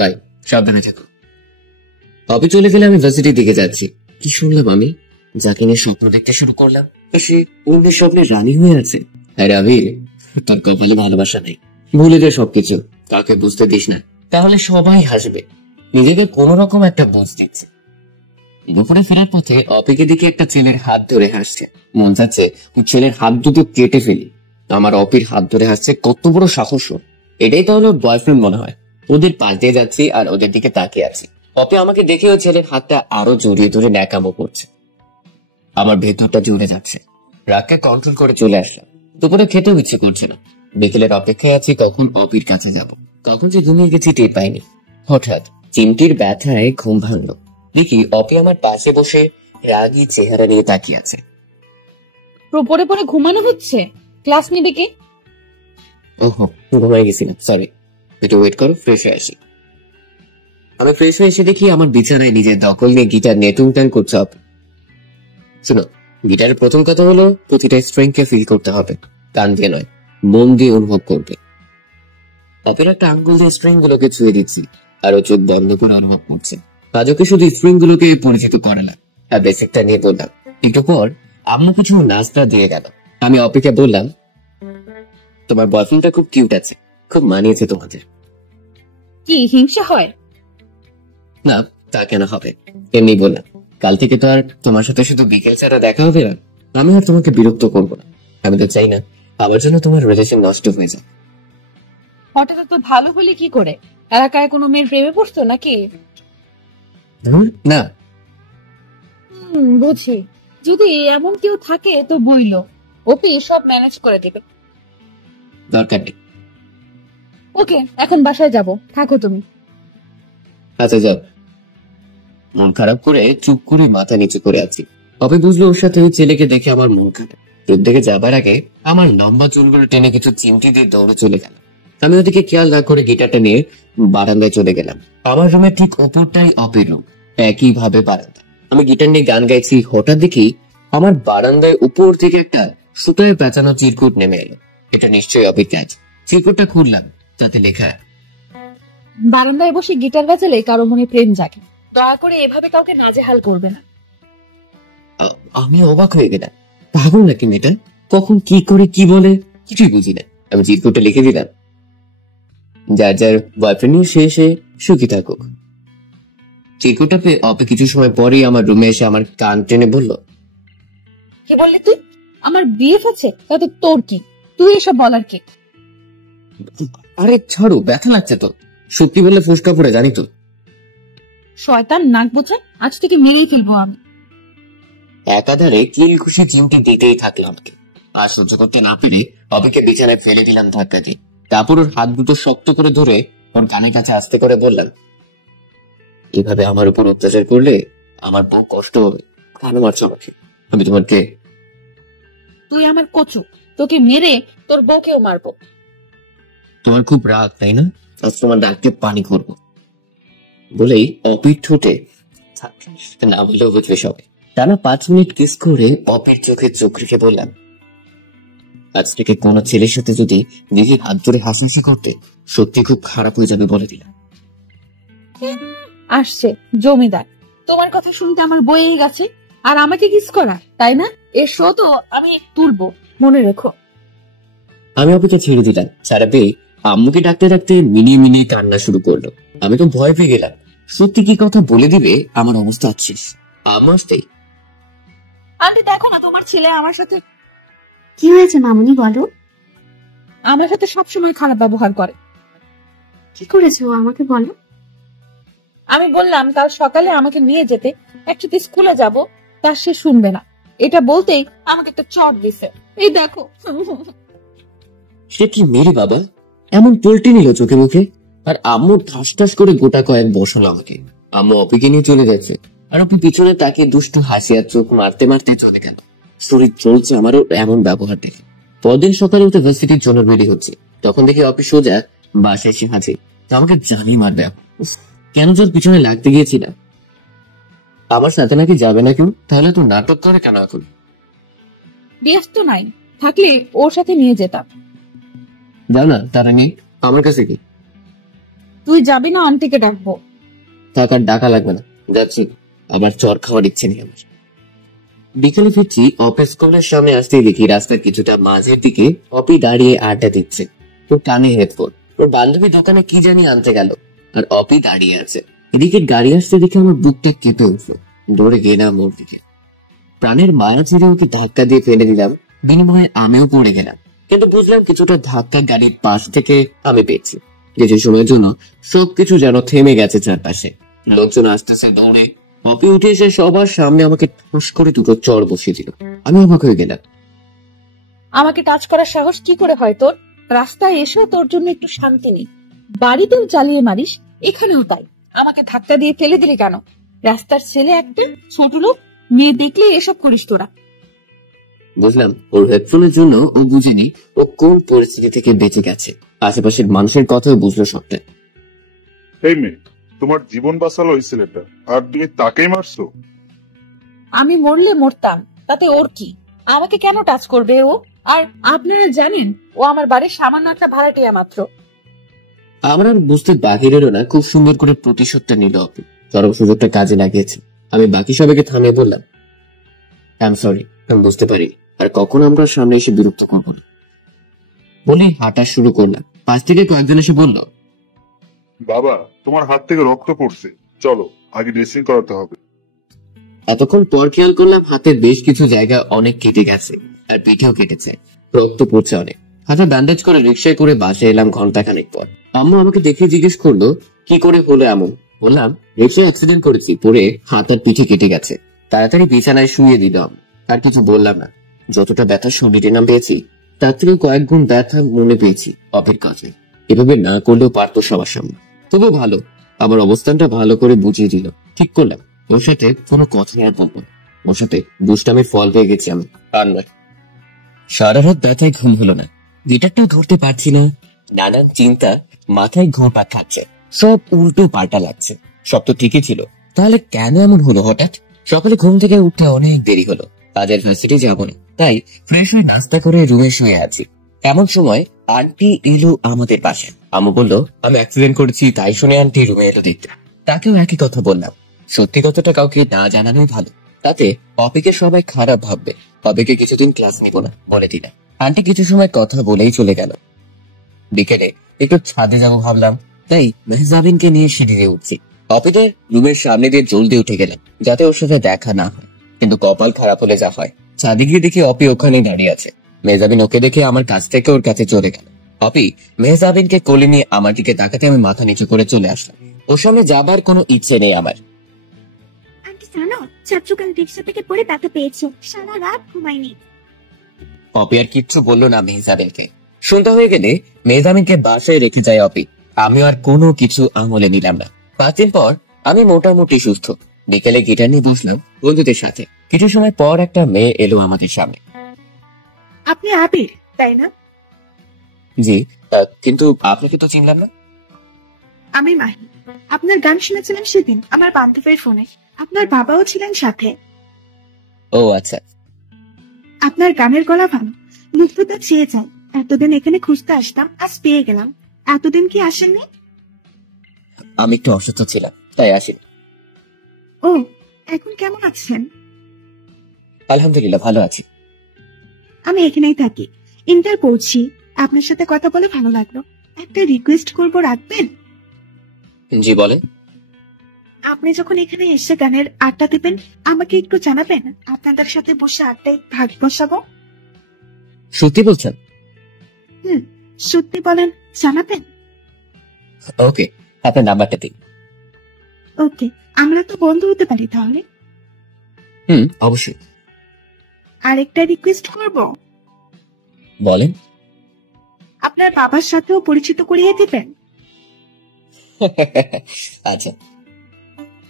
বাই, সাবধানে থাকো। অপি চলে গেলে আমি ভার্সিটির দিকে যাচ্ছি। কি শুনলাম আমি? যাকে নিয়ে স্বপ্ন দেখতে শুরু করলাম, সে অন্যের স্বপ্নে রানী হয়ে আছে। হ্যাঁ আবির, তোর কপালে ভালোবাসা নেই, ভুলে যা সবকিছু, কাউকে বুঝতে দিস না, তাহলে সবাই হাসবে। নিজেকে কোন রকম একটা বুঝ দিচ্ছে। দুপুরে ফেরার পথে অপিকে দিকে একটা ছেলের হাত ধরে হাসছে। মন চাচ্ছে ওই ছেলের হাত দুটো কেটে ফেলি। আমার অপির হাত ধরে হাসছে, কত বড় সাহস! এটাই তাহলে ওর বয়ফ্রেন্ড মনে হয়। ওদের পাশ দিয়ে যাচ্ছি আর ওদের দিকে তাকিয়ে আছি। অপি আমাকে দেখে ওই ছেলের হাতটা আরো জড়িয়ে ধরে ন্যাকামো করছে। আমার ভেতরটা জুড়ে যাচ্ছে। রাগকে কন্ট্রোল করে চলে আসলাম। দুপুরে খেতেও ইচ্ছে করছে না। বিকেলের অপেক্ষায় আছি কখন অপির কাছে যাব। কখন যে ঘুমিয়ে গেছি টের পাইনি। হঠাৎ চিমটির ব্যথায় ঘুম ভাঙলো। দেখি অপি আমার পাশে বসে রাগী চেহারা নিয়ে তাকিয়ে আছে। পরে পরে ঘুমানো হচ্ছে, ক্লাস নিবে কে? ওহো, ঘুমাই গেছিলাম, সরি। একটু ওয়েট করো, ফ্রেশ হয়ে আসি। আমি ফ্রেশ হয়ে এসে দেখি আমার বিছানায় নিজের দখল নিয়ে গিটার নিয়ে টুংটাং করছে অপি। শোনো, গিটারের প্রথম কথা হলো প্রতিটা স্ট্রিংকে ফিল করতে হবে। কান দিয়ে নয়, মন দিয়ে অনুভব করবে। অপের একটা আঙ্গুল দিয়ে স্ট্রিং গুলোকে ছুঁয়ে দিচ্ছি, আর ও চোখ বন্ধ করে অনুভব করছে। আজ ওকে শুধু স্ট্রিং গুলোকে পরিচিত করে না, আর বেসিকটা নিয়ে বললাম। একটু পর আম্মু কিছু নাস্তা দিয়ে গেল। আমি অপিকে বললাম, তোমার বয়ফ্রেন্ডটা খুব কিউট আছে, খুব মানিয়েছে তোমাদের। কি হিংসা হয়? না, তা কেন হবে, এমনি বললাম। কাল থেকে তো আর তোমার সাথে শুধু বিকেল ছাড়া দেখা হবে না। আমি আর তোমাকে বিরক্ত করবো না। আমি তো চাই না আমার জন্য তোমার রিলেশন নষ্ট হয়ে যায়। হঠাৎ তো ভালো হলে কি করে? এলাকায় কোনো মেয়ের প্রেমে পড়তো নাকি? না, বুঝি। যদি এমন কেউ থাকে তো বইলো, ওপি সব ম্যানেজ করে দিবে। দরকার নেই। ওকে, এখন বাসায় যাব, থাকো তুমি। আচ্ছা যাও। মন খারাপ করে চুপ করে মাথা নিচু করে আছি। অপি বুঝলো ওর সাথে ওই ছেলেকে দেখে আমার মন খারাপ। রূপ দেখে যাবার আগে আমার লম্বা চুলগুলো টেনে কিছু চিমটি দিয়ে দৌড়ে চলে গেল। আমি ওদিকে খেয়াল না করে গিটারটা নিয়ে বারান্দায় চলে গেলাম। আমার রুমের ঠিক অপরটাই অপির রুম, একই ভাবে বারান্দা। আমি গিটার নিয়ে গান গাইছি, হঠাৎ দেখি আমার বারান্দায় উপর থেকে একটা সুতোয় পেঁচানো চিরকুট নেমে এলো। এটা নিশ্চয়ই অপির কাজ। চিরকুটটা খুললাম, তাতে লেখা, বারান্দায় বসে গিটার বাজালে কারো মনে প্রেম জাগে, দয়া করে এভাবে কাউকে নাজেহাল করবে না। আমি অবাক হয়ে গেলাম। পাগল নাকি মেয়েটা? কখন কি করে কি বলে কিছুই বুঝি না। আমি চিরকুটটা লিখে দিলাম, যার যার বয়ফ্রেন্ড নিয়ে সে সুখী থাকুক। চিরকুটটা পেয়ে অপে কিছু সময় পরেই আমার রুমে এসে আমার কান টেনে বলল, কি বললি তুই? আমার বিএফ আছে, তাতে তোর কি? তুই এসব বলার কে? আরে ছাড়ো, ব্যথা লাগছে তো। সত্যি বললে ফুসকা পড়ে, জানি তো। শয়তান নাক বোঝা, আজ থেকে মেরেই ফেলবো আমি। একাধারে কিল খুশি চিমটি দিতেই থাকলো আমাকে। আর সহ্য করতে না পেরে অপিকে বিছানায় ফেলে দিলাম ধাক্কা দিয়ে। তারপর ওর হাত দুটো শক্ত করে ধরে ওর কানের কাছে আস্তে করে বললাম, এভাবে আমার উপর অত্যাচার করলে আমার বউ কষ্ট হবে। কেন মারছো আমাকে? আমি তোমার কে? তুই আমার কচু, তোকে মেরে তোর বউকেও মারবো। তোমার খুব রাগ তাই না? আজ তোমার ডাককে পানি করবো। বলেই অপির ঠোঁটে না বলেও বুঝবে সবাই। টানা 5 মিনিট কিস করে অপির চোখে চোখ রেখে বললাম, আজ থেকে কোনো ছেলের সাথে যদি দিদির হাত ধরে হাসাহাসি করতে, সত্যি খুব খারাপ হয়ে যাবে বলে দিলাম। আসছে জমিদার, তোমার কথা শুনতে আমার বইয়ে গেছে। আর আমাকে কিস করা, তাই না? এর শো তো আমি তুলবো, মনে রেখো। আমি অপিকে ছেড়ে দিলাম। ছাড়া পেয়ে আম্মুকে ডাকতে ডাকতে মিনিয়ে মিনিয়ে কান্না শুরু করলো। আমি তো ভয় পেয়ে গেলাম, সত্যি কি কথা বলে দিবে আমার অবস্থা আছিস। আম্মু আসতেই, আন্টি দেখো না, তোমার ছেলে আমার সাথে কি হয়েছে মামুনি, বলো। আমার সাথে সবসময় খারাপ ব্যবহার করে। কি করেছো আমাকে বলো। আমি বললাম কাল সকালে আমাকে নিয়ে যেতে, একসাথে স্কুলে যাব, তার সে শুনবে না। এটা বলতেই আমাকে একটা চট দিছে, এই দেখো। সে কি মেরে বাবা, এমন পল্টে নিল চোখে মুখে। আর আম্মু ঠাস ঠাস করে গোটা কয়েক বসলো আমাকে। আম্মু অপিকে নিয়ে চলে যাচ্ছে, আর অপি পিছনে তাকে দুষ্টু হাসি আর চোখ মারতে মারতে চলে গেল। শরীর চলছে আমারও এমন ব্যবহার দেখে। পরদিন সকালে উঠে ভার্সিটির জন্য রেডি হচ্ছে, তখন দেখি অপি সোজা বাসায় এসে হাজির। তো আমাকে জানি মারবে। উফ, কেন তোর পিছনে লাগতে গিয়েছিলাম। আমার সাথে নাকি যাবে না কেউ? তাহলে তো নাটক করে কেন এখন? ব্যস্ত নাই, থাকলে ওর সাথে নিয়ে যেতাম। যাও না, তারা নেই আমার কাছে কি? তুই যাবি না? আন্টিকে ডাকবো। টাকার ডাকা লাগবে না, যাচ্ছি। আবার চর খাওয়ার ইচ্ছে নেই আমার। বিকেলে ফিরছি, অফিস স্কুলের সামনে আসতেই দেখি রাস্তার কিছুটা মাঝের দিকে অপি দাঁড়িয়ে আড্ডা দিচ্ছে। ওর কানে হেডফোন। ওর বান্ধবী দোকানে কি জানি আনতে গেল, আর অপি দাঁড়িয়ে আছে। এদিকে গাড়ি আসতে দেখে আমার বুকটা কেঁপে উঠলো। দৌড়ে গেলাম ওর দিকে। প্রাণের মায়া ছেড়ে ওকে ধাক্কা দিয়ে ফেলে দিলাম, বিনিময়ে আমিও পড়ে গেলাম। কিন্তু বুঝলাম কিছুটা ধাক্কা গাড়ির পাশ থেকে আমি পেয়েছি। কিছু সময়ের জন্য সবকিছু যেন থেমে গেছে চারপাশে। লোকজন আসতেছে দৌড়ে। অপি উঠে এসে সবার সামনে আমাকে ঠুস করে দুটো চড় বসিয়ে দিল। আমি অবাক হয়ে গেলাম। আমাকে টাচ করার সাহস কি করে হয় তোর? রাস্তায় এসেও তোর জন্য একটু শান্তি নেই। বাড়িতেও চালিয়ে মারিস, এখানেও তাই। আমাকে ধাক্কা দিয়ে ফেলে দিলি কেন? রাস্তার ছেলে একটা, ছোট লোক, মেয়ে দেখলে এসব করিস তোরা। বুঝলাম ওর হেডফোনের জন্য ও বুঝেনি ও কোন পরিস্থিতি থেকে বেঁচে গেছে। আশেপাশের মানুষের কথাও বুঝলো সবটা। এই মেয়ে, তোমার জীবন বাঁচালো ওই ছেলেটা, আর তুমি তাকেই মারছো? আমি মরলে মরতাম, তাতে ওর কি? আমাকে কেন টাচ করবে ও? আর আপনারা জানেন ও আমার বাড়ির সামান্য একটা ভাড়াটিয়া মাত্র। আমার আর বুঝতে বাকি রইল না, খুব সুন্দর করে প্রতিশোধটা নিল অপি। চরম সুযোগটা কাজে লাগিয়েছে। আমি বাকি সবাইকে থামিয়ে বললাম, আই এম সরি, আমি বুঝতে পারি, আর কখনো আমরা সামনে এসে বিরক্ত করবো না বলে হাঁটা শুরু করলাম। পাশ থেকে কয়েকজন এসে বলল, বাবা, তোমার হাত থেকে রক্ত পড়ছে, চলো আগে ড্রেসিং করাতে হবে। এতক্ষণ পর খেয়াল করলাম হাতের বেশ কিছু জায়গা অনেক কেটে গেছে, আর পিঠেও কেটেছে, রক্ত পড়ছে অনেক। হাতে ব্যান্ডেজ করে রিক্সায় করে বাসে এলাম ঘন্টাখানেক পর। আম্মু আমাকে দেখে জিজ্ঞেস করলো, কি করে হলো এমন? বললাম, রিক্সায় অ্যাক্সিডেন্ট করেছি, পরে হাত আর পিঠে কেটে গেছে। তাড়াতাড়ি বিছানায় শুয়ে দিলাম, আর কিছু বললাম না। যতটা ব্যথা শরীরে নাম পেয়েছি, তার থেকে কয়েক গুণ ব্যথা মনে পেয়েছি অপের কাছে। এভাবে না করলেও পারতো সবার সামনে। তবু ভালো, আমার অবস্থানটা ভালো করে বুঝিয়ে দিল। ঠিক করলাম ওর সাথে কোনো কথা আর বলবো না। ওর সাথে দুষ্টামির ফল পেয়ে গেছি আমি, আর নয়। সারা রাত ব্যথায় ঘুম হলো না, গিটারটাও ধরতে পারছি না। নানান চিন্তা মাথায় ঘুরপাক খাচ্ছে, সব উল্টো পাল্টা লাগছে। সব তো ঠিকই ছিল, তাহলে কেন এমন হলো হঠাৎ? সকালে ঘুম থেকে উঠতে অনেক দেরি হলো, কাজের ভার্সিটি যাবো না, তাই ফ্রেশ হয়ে নাস্তা করে রুমে শুয়ে আছি। এমন সময় আন্টি এলো আমাদের পাশে। আম্মু বলল, আমি অ্যাক্সিডেন্ট করেছি, তাই শুনে আন্টি রুমে এলো দেখতে। তাকেও একই কথা বললাম। সত্যি কথাটা কাউকে না জানানোই ভালো, তাতে অপিকে সবাই খারাপ ভাববে। অপিকে কিছুদিন ক্লাস নিব না বলে দিলাম। আন্টি কিছু সময় কথা বলেই চলে গেল। বিকেলে একটু ছাদে যাবো ভাবলাম, তাই মেহজাবিনকে নিয়ে সিঁড়ি দিয়ে উঠছি। অপিদের রুমের সামনে দিয়ে জলদি উঠে গেলাম, যাতে ওর সাথে দেখা না হয়। কিন্তু কপাল খারাপ হলে যা হয়। ছাদে গিয়ে দেখি অপি ওখানে দাঁড়িয়ে আছে। মেহজাবিন ওকে দেখে আমার কাছ থেকে ওর কাছে চলে গেল। অপি মেহজাবিনকে কোলে নিয়ে আমার দিকে তাকাতে আমি মাথা নিচু করে চলে আসলাম। ওর সামনে যাবার কোনো ইচ্ছে নেই আমার। আন্টি জানো, ছাত্রকাল রিক্সা থেকে পড়ে ব্যথা পেয়েছো, সারা রাত ঘুমাইনি। অপি আর কিচ্ছু বললো না মেহজাবিনকে। সন্ধ্যা হয়ে গেলে মেহজাবিনকে বাসায় রেখে যায় অপি। আমি আর কোনো কিছু আমলে নিলাম না। 5 দিন পর আমি মোটামুটি সুস্থ। বিকেলে গিটার নিয়ে বসলাম বন্ধুদের সাথে। কিছু সময় পর একটা মেয়ে এলো আমাদের সামনে। আপনি আবির, তাই না? জি, কিন্তু আপনাকে তো চিনলাম না। আমি মাহি। আপনার গান শুনেছিলাম সেদিন আমার বান্ধবীর ফোনে। আপনার বাবাও ছিলেন সাথে। ও আচ্ছা। আপনার গানের গলা ভালো, মুগ্ধতা চেয়ে যায়। এতদিন এখানে খুঁজতে আসতাম, আজ পেয়ে গেলাম। এতদিন কি আসেননি? আমি একটু অসুস্থ ছিলাম, তাই আসিনি। ও, এখন কেমন আছেন? আলহামদুলিল্লাহ ভালো আছি। আমি এখানেই থাকি, ইন্টার পড়ছি। আপনার সাথে কথা বলে ভালো লাগলো। একটা রিকোয়েস্ট করবো, রাখবেন? জি বলেন। আপনি যখন এখানে এসে গানের আড্ডা দিবেন, আমাকে একটু জানাবেন। আপনাদের সাথে বসে আড্ডায় ভাগ বসাবো। সত্যি বলছেন? সত্যি বলেন, জানাবেন? ওকে, আপনার নাম্বারটা দিন। ওকে, আমরা তো বন্ধু হতে পারি তাহলে। অবশ্যই। আরেকটা রিকোয়েস্ট করব। বলেন। আপনার বাবার সাথেও পরিচিত করিয়ে দিবেন। আচ্ছা।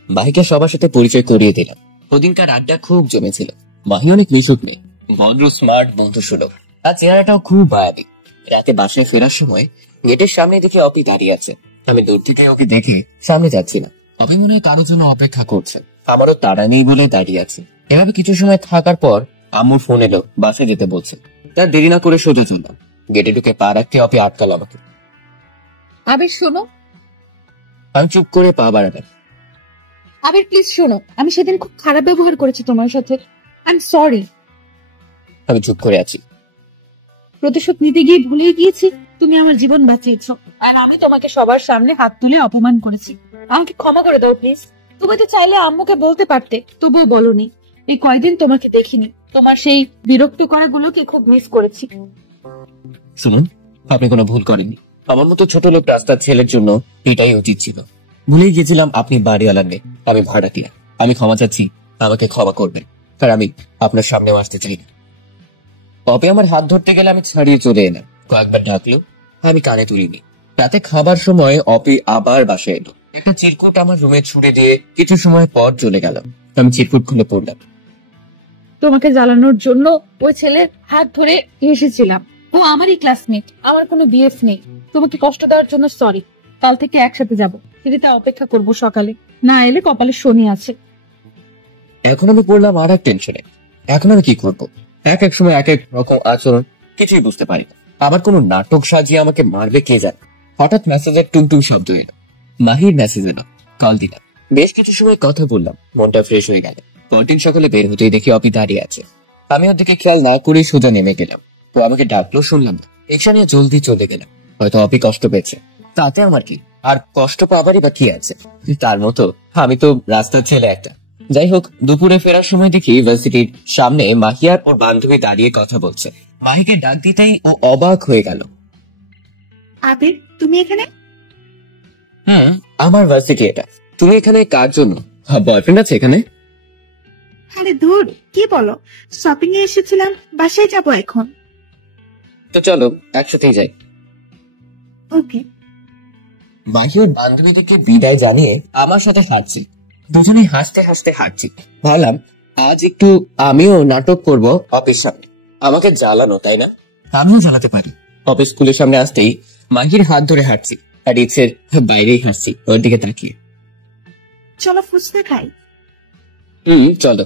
মাহিকে সবার সাথে পরিচয় করিয়ে দিলাম। ওদিনকার আড্ডা খুব জমেছিল। মাহি অনেক মিশুক মেয়ে, ভদ্র, স্মার্ট, বন্ধু সুলভ, আর চেহারাটাও খুব মায়াবী। রাতে বাসায় ফেরার সময় গেটের সামনে দেখে অপি দাঁড়িয়ে আছে। আমি দূর থেকে ওকে দেখে সামনে যাচ্ছি না। অপি মনে হয় কারোর জন্য অপেক্ষা করছে। আমারও তাড়া নেই বলে দাঁড়িয়ে আছে। এভাবে কিছু সময় থাকার পর আম্মুর ফোন এলো, বাসে যেতে বলছে। তার দেরি না করে সোজা চললাম। গেটে ঢুকে পা রাখতে অপি আটকাল আমাকে। আবির শোনো। আমি চুপ করে পা বাড়ালাম। আবির প্লিজ শোনো, আমি সেদিন খুব খারাপ ব্যবহার করেছি তোমার সাথে। I am sorry. আমি চুপ করে আছি। প্রতিশোধ নিতে গিয়ে ভুলে গিয়েছি তুমি আমার জীবন বাঁচিয়েছো, আর আমি তোমাকে সবার সামনে হাত তুলে অপমান করেছি। আমাকে ক্ষমা করে দাও প্লিজ। তুমি তো চাইলে আম্মুকে বলতে পারতে, তবুও বলনি। এই কয়দিন তোমাকে দেখিনি, তোমার সেই বিরক্ত করাগুলোকে খুব মিস করেছি। শুনুন, আপনি কোনো ভুল করেননি। আমার মতো ছোট লোক রাস্তার ছেলের জন্য এটাই উচিত ছিল। ভুলেই গেছিলাম আপনি বাড়িওয়ালা মেয়ে, আমি ভাড়াটিয়া। আমি ক্ষমা চাচ্ছি, আমাকে ক্ষমা করবেন। আর আমি আপনার সামনেও আসতে চাই না। অপি আমার হাত ধরতে গেলে আমি ছাড়িয়ে চলে এলাম। কয়েকবার ডাকলো, আমি কানে তুলিনি। রাতে খাবার সময় অপি আবার বাসায় এলো। একটা চিরকুট আমার রুমে ছুড়ে দিয়ে কিছু সময় পর চলে গেল। আমি চিরকুট খুলে পড়লাম। তোমাকে জ্বালানোর জন্য ওই ছেলের হাত ধরে এসেছিলাম। ও আমারই ক্লাসমেট, আমার কোনো বিএফ নেই। তোমাকে কষ্ট দেওয়ার জন্য সরি। কাল থেকে একসাথে যাব, সিঁড়িতে অপেক্ষা করব সকালে। না এলে কপালে শনি আছে। এখন আমি পড়লাম আর এক টেনশনে। এখন আমি কি করব? এক এক সময় এক এক রকম আচরণ, কিছুই বুঝতে পারি না। আবার কোনো নাটক সাজিয়ে আমাকে মারবে কে জানে। হঠাৎ মেসেজের টুংটুং শব্দ এলো। মাহির মেসেজ এলো, কল দিলাম। বেশ কিছু সময় কথা বললাম, মনটা ফ্রেশ হয়ে গেল। পরদিন সকালে বের হতেই দেখি অপি দাঁড়িয়ে আছে। আমি ওর দিকে খেয়াল না করেই সোজা নেমে গেলাম। ও আমাকে ডাকলো, শুনলাম না। রিক্সা নিয়ে জলদি চলে গেলাম। হয়তো অপি কষ্ট পেয়েছে, তাতে আমার কি, আর কষ্ট পাবারই বা কি আছে। তার মতো আমি তো রাস্তার ছেলে একটা। যাই হোক, দুপুরে ফেরার সময় দেখি ইউনিভার্সিটির সামনে মাহি আর ওর বান্ধবী দাঁড়িয়ে কথা বলছে। মাহিকে ডাক দিতেই ও অবাক হয়ে গেল। আবির, তুমি এখানে? আমার ভার্সিটি এটা। তুমি এখানে কার জন্য? বয়ফ্রেন্ড আছে এখানে? আরে ধুর, কি বলো? শপিং এ এসেছিলাম, বাসায় যাবো এখন। তো চলো একসাথেই যাই। ওকে। মাহি ওর বান্ধবীদেরকে বিদায় জানিয়ে আমার সাথে হাঁটছি। দুজনেই হাসতে হাসতে হাঁটছি। ভাবলাম আজ একটু আমিও নাটক করব অফিস সামনে। আমাকে জ্বালানো, তাই না? আমিও জ্বালাতে পারি। অফিস স্কুলের সামনে আসতেই মাহির হাত ধরে হাঁটছি, আর ইচ্ছের বাইরেই হাসছি ওর দিকে তাকিয়ে। চলো ফুচকা খাই। চলো।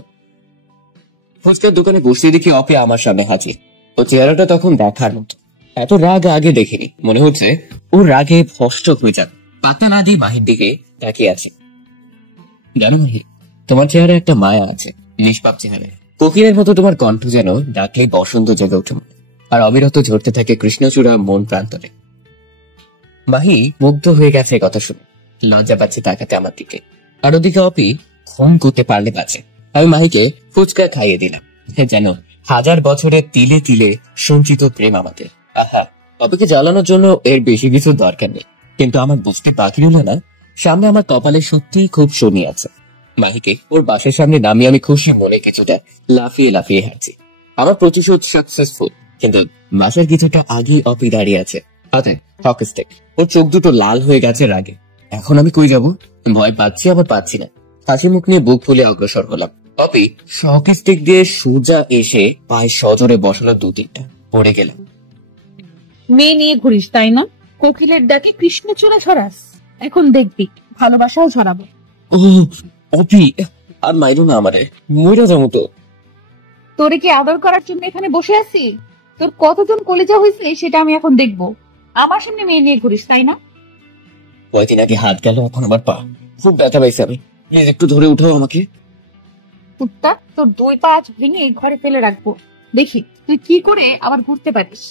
ফুচকার দোকানে বসতে দেখি অপি আমার সামনে হাজির। ও চেহারাটা তখন দেখার মতো। এত রাগ আগে দেখিনি। মনে হচ্ছে ও রাগে ভস্ম হয়ে যাবে। পাতা না দিয়ে মাহির দিকে তাকিয়ে আছে। জানো মাহি, তোমার চেহারা একটা মায়া আছে, নিষ্পাপ চেহারা। কোকিলের মতো তোমার কণ্ঠ যেন ডাকলেই বসন্ত জেগে উঠে, আর অবিরত ঝরতে থাকে কৃষ্ণচূড়া মন প্রান্তরে। মাহি মুগ্ধ হয়ে গেছে কথা শুনে, লজ্জা পাচ্ছে তাকাতে আমার দিকে। আর ওদিকে অপি ঘুম করতে পারলে বাঁচে। আমি মাহিকে ফুচকা খাইয়ে দিলাম, যেন হাজার বছরের তিলে তিলে সঞ্চিত প্রেম আমাদের। আহা, অপিকে জ্বালানোর জন্য এর বেশি কিছু দরকার নেই। কিন্তু আমার বুঝতে বাকি রইল না, সামনে আমার কপালে সত্যিই খুব শনি আছে। মাহিকে ওর বাসের সামনে নামিয়ে আমি খুশি মনে কিছুটা লাফিয়ে লাফিয়ে হাঁটছি। আমার প্রতিশোধ সাকসেসফুল, কিন্তু বাসার কিছুটা আগেই অপি দাঁড়িয়ে আছে, হাতে হক স্টিক। ওর চোখ দুটো লাল হয়ে গেছে রাগে। এখন আমি কই যাব? ভয় পাচ্ছি, আবার পাচ্ছি না। হাসি মুখ নিয়ে বুক ফুলে অগ্রসর হলাম। অপি হক স্টিক দিয়ে সোজা এসে পায়ে সজোরে বসালো, দু তিনটা পড়ে গেলাম। মেয়ে নিয়ে ঘুরিস, তাই না? কোকিলের ডাকে কৃষ্ণচূড়া ছড়াস। এখন দেখবি ভালোবাসাও ছড়াবো। ও অপি, আর মাইরো না আমারে, মইরা যাবো তো। তোরে কি আদর করার জন্য এখানে বসে আছি? তোর কতজন কলেজা হয়েছে সেটা আমি এখন দেখবো। আমার সামনে মেয়ে নিয়ে ঘুরিস, তাই না? কয়েকদিন আগে হাত গেল, এখন আমার পা। খুব ব্যথা পাইছে আমি, প্লিজ একটু ধরে উঠাও আমাকে। কুত্তা, তোর দুই পা আজ ভেঙে ঘরে ফেলে রাখবো। দেখি তুই কি করে আবার ঘুরতে পারিস।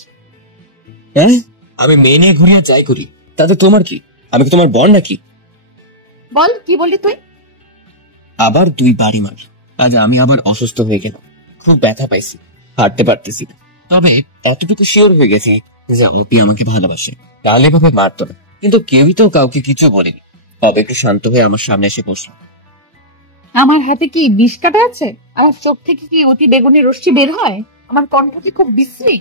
হ্যাঁ, আমি মেয়ে নিয়ে ঘুরি আর যাই করি, তাতে তোমার কি? আমি কি তোমার বর নাকি? বল, কি বললি তুই? আবার দুই বাড়ি মার। আজ আমি আবার অসুস্থ হয়ে গেলাম, খুব ব্যথা পাইছি, হাঁটতে পারতেছি না। তবে এতটুকু শিওর হয়ে গেছি যে অপি আমাকে ভালোবাসে, তাহলে এভাবে মারতো না। কিন্তু কেউই তো কাউকে কিছু বলেনি। তবে একটু শান্ত হয়ে আমার সামনে এসে বসল। আমার হাতে কি বিষ কাটা আছে? আর চোখ থেকে কি অতি বেগুনি রশ্মি বের হয়? আমার কণ্ঠ কি খুব বিশ্রী?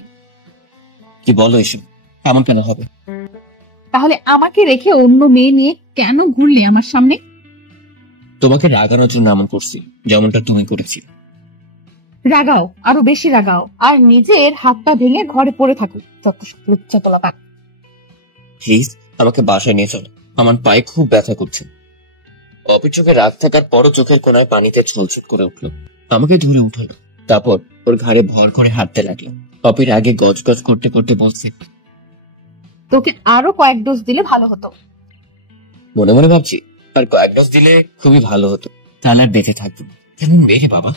কি বলো এসব? এমন কেন হবে? তাহলে আমাকে রেখে অন্য মেয়ে নিয়ে কেন ঘুরলি আমার সামনে? তোমাকে রাগানোর জন্য এমন করছি, যেমনটা তুমি করেছি। রাগাও, আরো বেশি রাগাও, আর নিজের হাতটা ভেঙে ঘরে পড়ে থাকো। চতলা পাক। প্লিজ আমাকে বাসায় নিয়ে চলো, আমার পায়ে খুব ব্যথা করছে। অপির চোখে রাগ থাকার পরও চোখের কোনায় পানিতে ছলছট করে উঠলো। আমাকে ধরে উঠালো, তারপর ওর ঘাড়ে ভর করে হাঁটতে লাগলো। অপির আগে গজগজ করতে করতে বলছে, তোকে আরো কয়েক ডোজ দিলে ভালো হতো। মনে মনে ভাবছি আর কয়েক ডোজ দিলে খুবই ভালো হতো, তাহলে আর বেঁচে থাকতো। কেমন মেয়ে বাবা,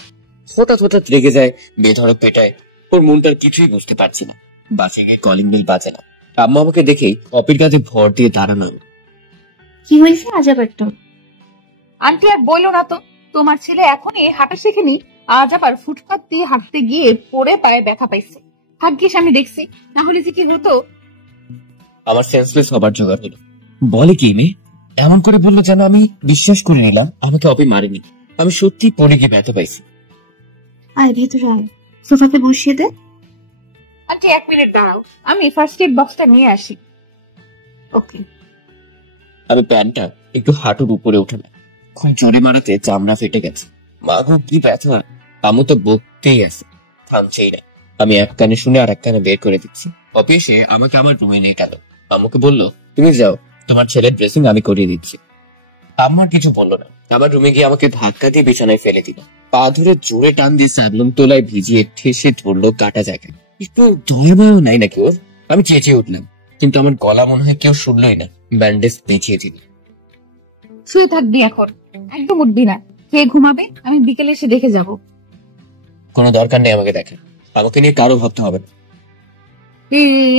হঠাৎ হঠাৎ রেগে যায়, বেধড়ক পেটায়। ওর মনটার কিছুই বুঝতে পারছি না। বাসে গিয়ে কলিং বেল বাজে না। আম্মা আমাকে দেখেই অপির কাছে ভর দিয়ে দাঁড়ানো। কি হয়েছে আজাব একটা? আন্টি আর বললো না তো, তোমার ছেলে এখনই হাঁটা শেখেনি, আজ আবার ফুটপাত দিয়ে হাঁটতে গিয়ে পড়ে পায়ে ব্যথা পাইছে। ভাগ্যিস আমি দেখছি, না হলে যে কি হতো। আমার সেন্সলেস হবার জোগাড় হলো। বলে কি মেয়ে? এমন করে বললো যেন আমি বিশ্বাস করে নিলাম আমাকে অপি মারেনি। আমি সত্যি পড়ে গিয়ে ব্যথা পাইছি। আয় ভেতরে আয়, সোফাতে বসিয়ে দে। আন্টি 1 মিনিট দাঁড়াও, আমি ফার্স্ট এড বক্সটা নিয়ে আসি। ওকে। আমি প্যান্টটা একটু হাঁটুর উপরে উঠালাম। খুব জোরে মারাতে চামড়া ফেটে গেছে। মা গো কি ব্যথা! আমু তো বকতেই আছে, থামছেই না। আমি এক কানে শুনে আর এক কানে বের করে দিচ্ছি। অপি এসে আমাকে আমার রুমে নিয়ে গেল। আম্মুকে বলল, তুমি যাও, তোমার ছেলের ড্রেসিং আমি করিয়ে দিচ্ছি। আমার কিছু বললো না। আমার রুমে গিয়ে আমাকে ধাক্কা দিয়ে বিছানায় ফেলে দিল। পা ধরে জোরে টান দিয়ে স্যাবলুম তোলায় ভিজিয়ে ঠেসে ধরলো কাটা জায়গায়। একটু দয়ামায়ও নাই নাকি ওর? আমি চেঁচিয়ে উঠলাম, কিন্তু আমার গলা মনে হয় কেউ শুনলই না। ব্যান্ডেজ পেঁচিয়ে দিল। শুয়ে থাকবি এখন, একদম উঠবি না। খেয়ে ঘুমাবে, আমি বিকেলে এসে দেখে যাব। কোনো দরকার নেই আমাকে দেখে, আমাকে নিয়ে কারো ভাবতে হবে না।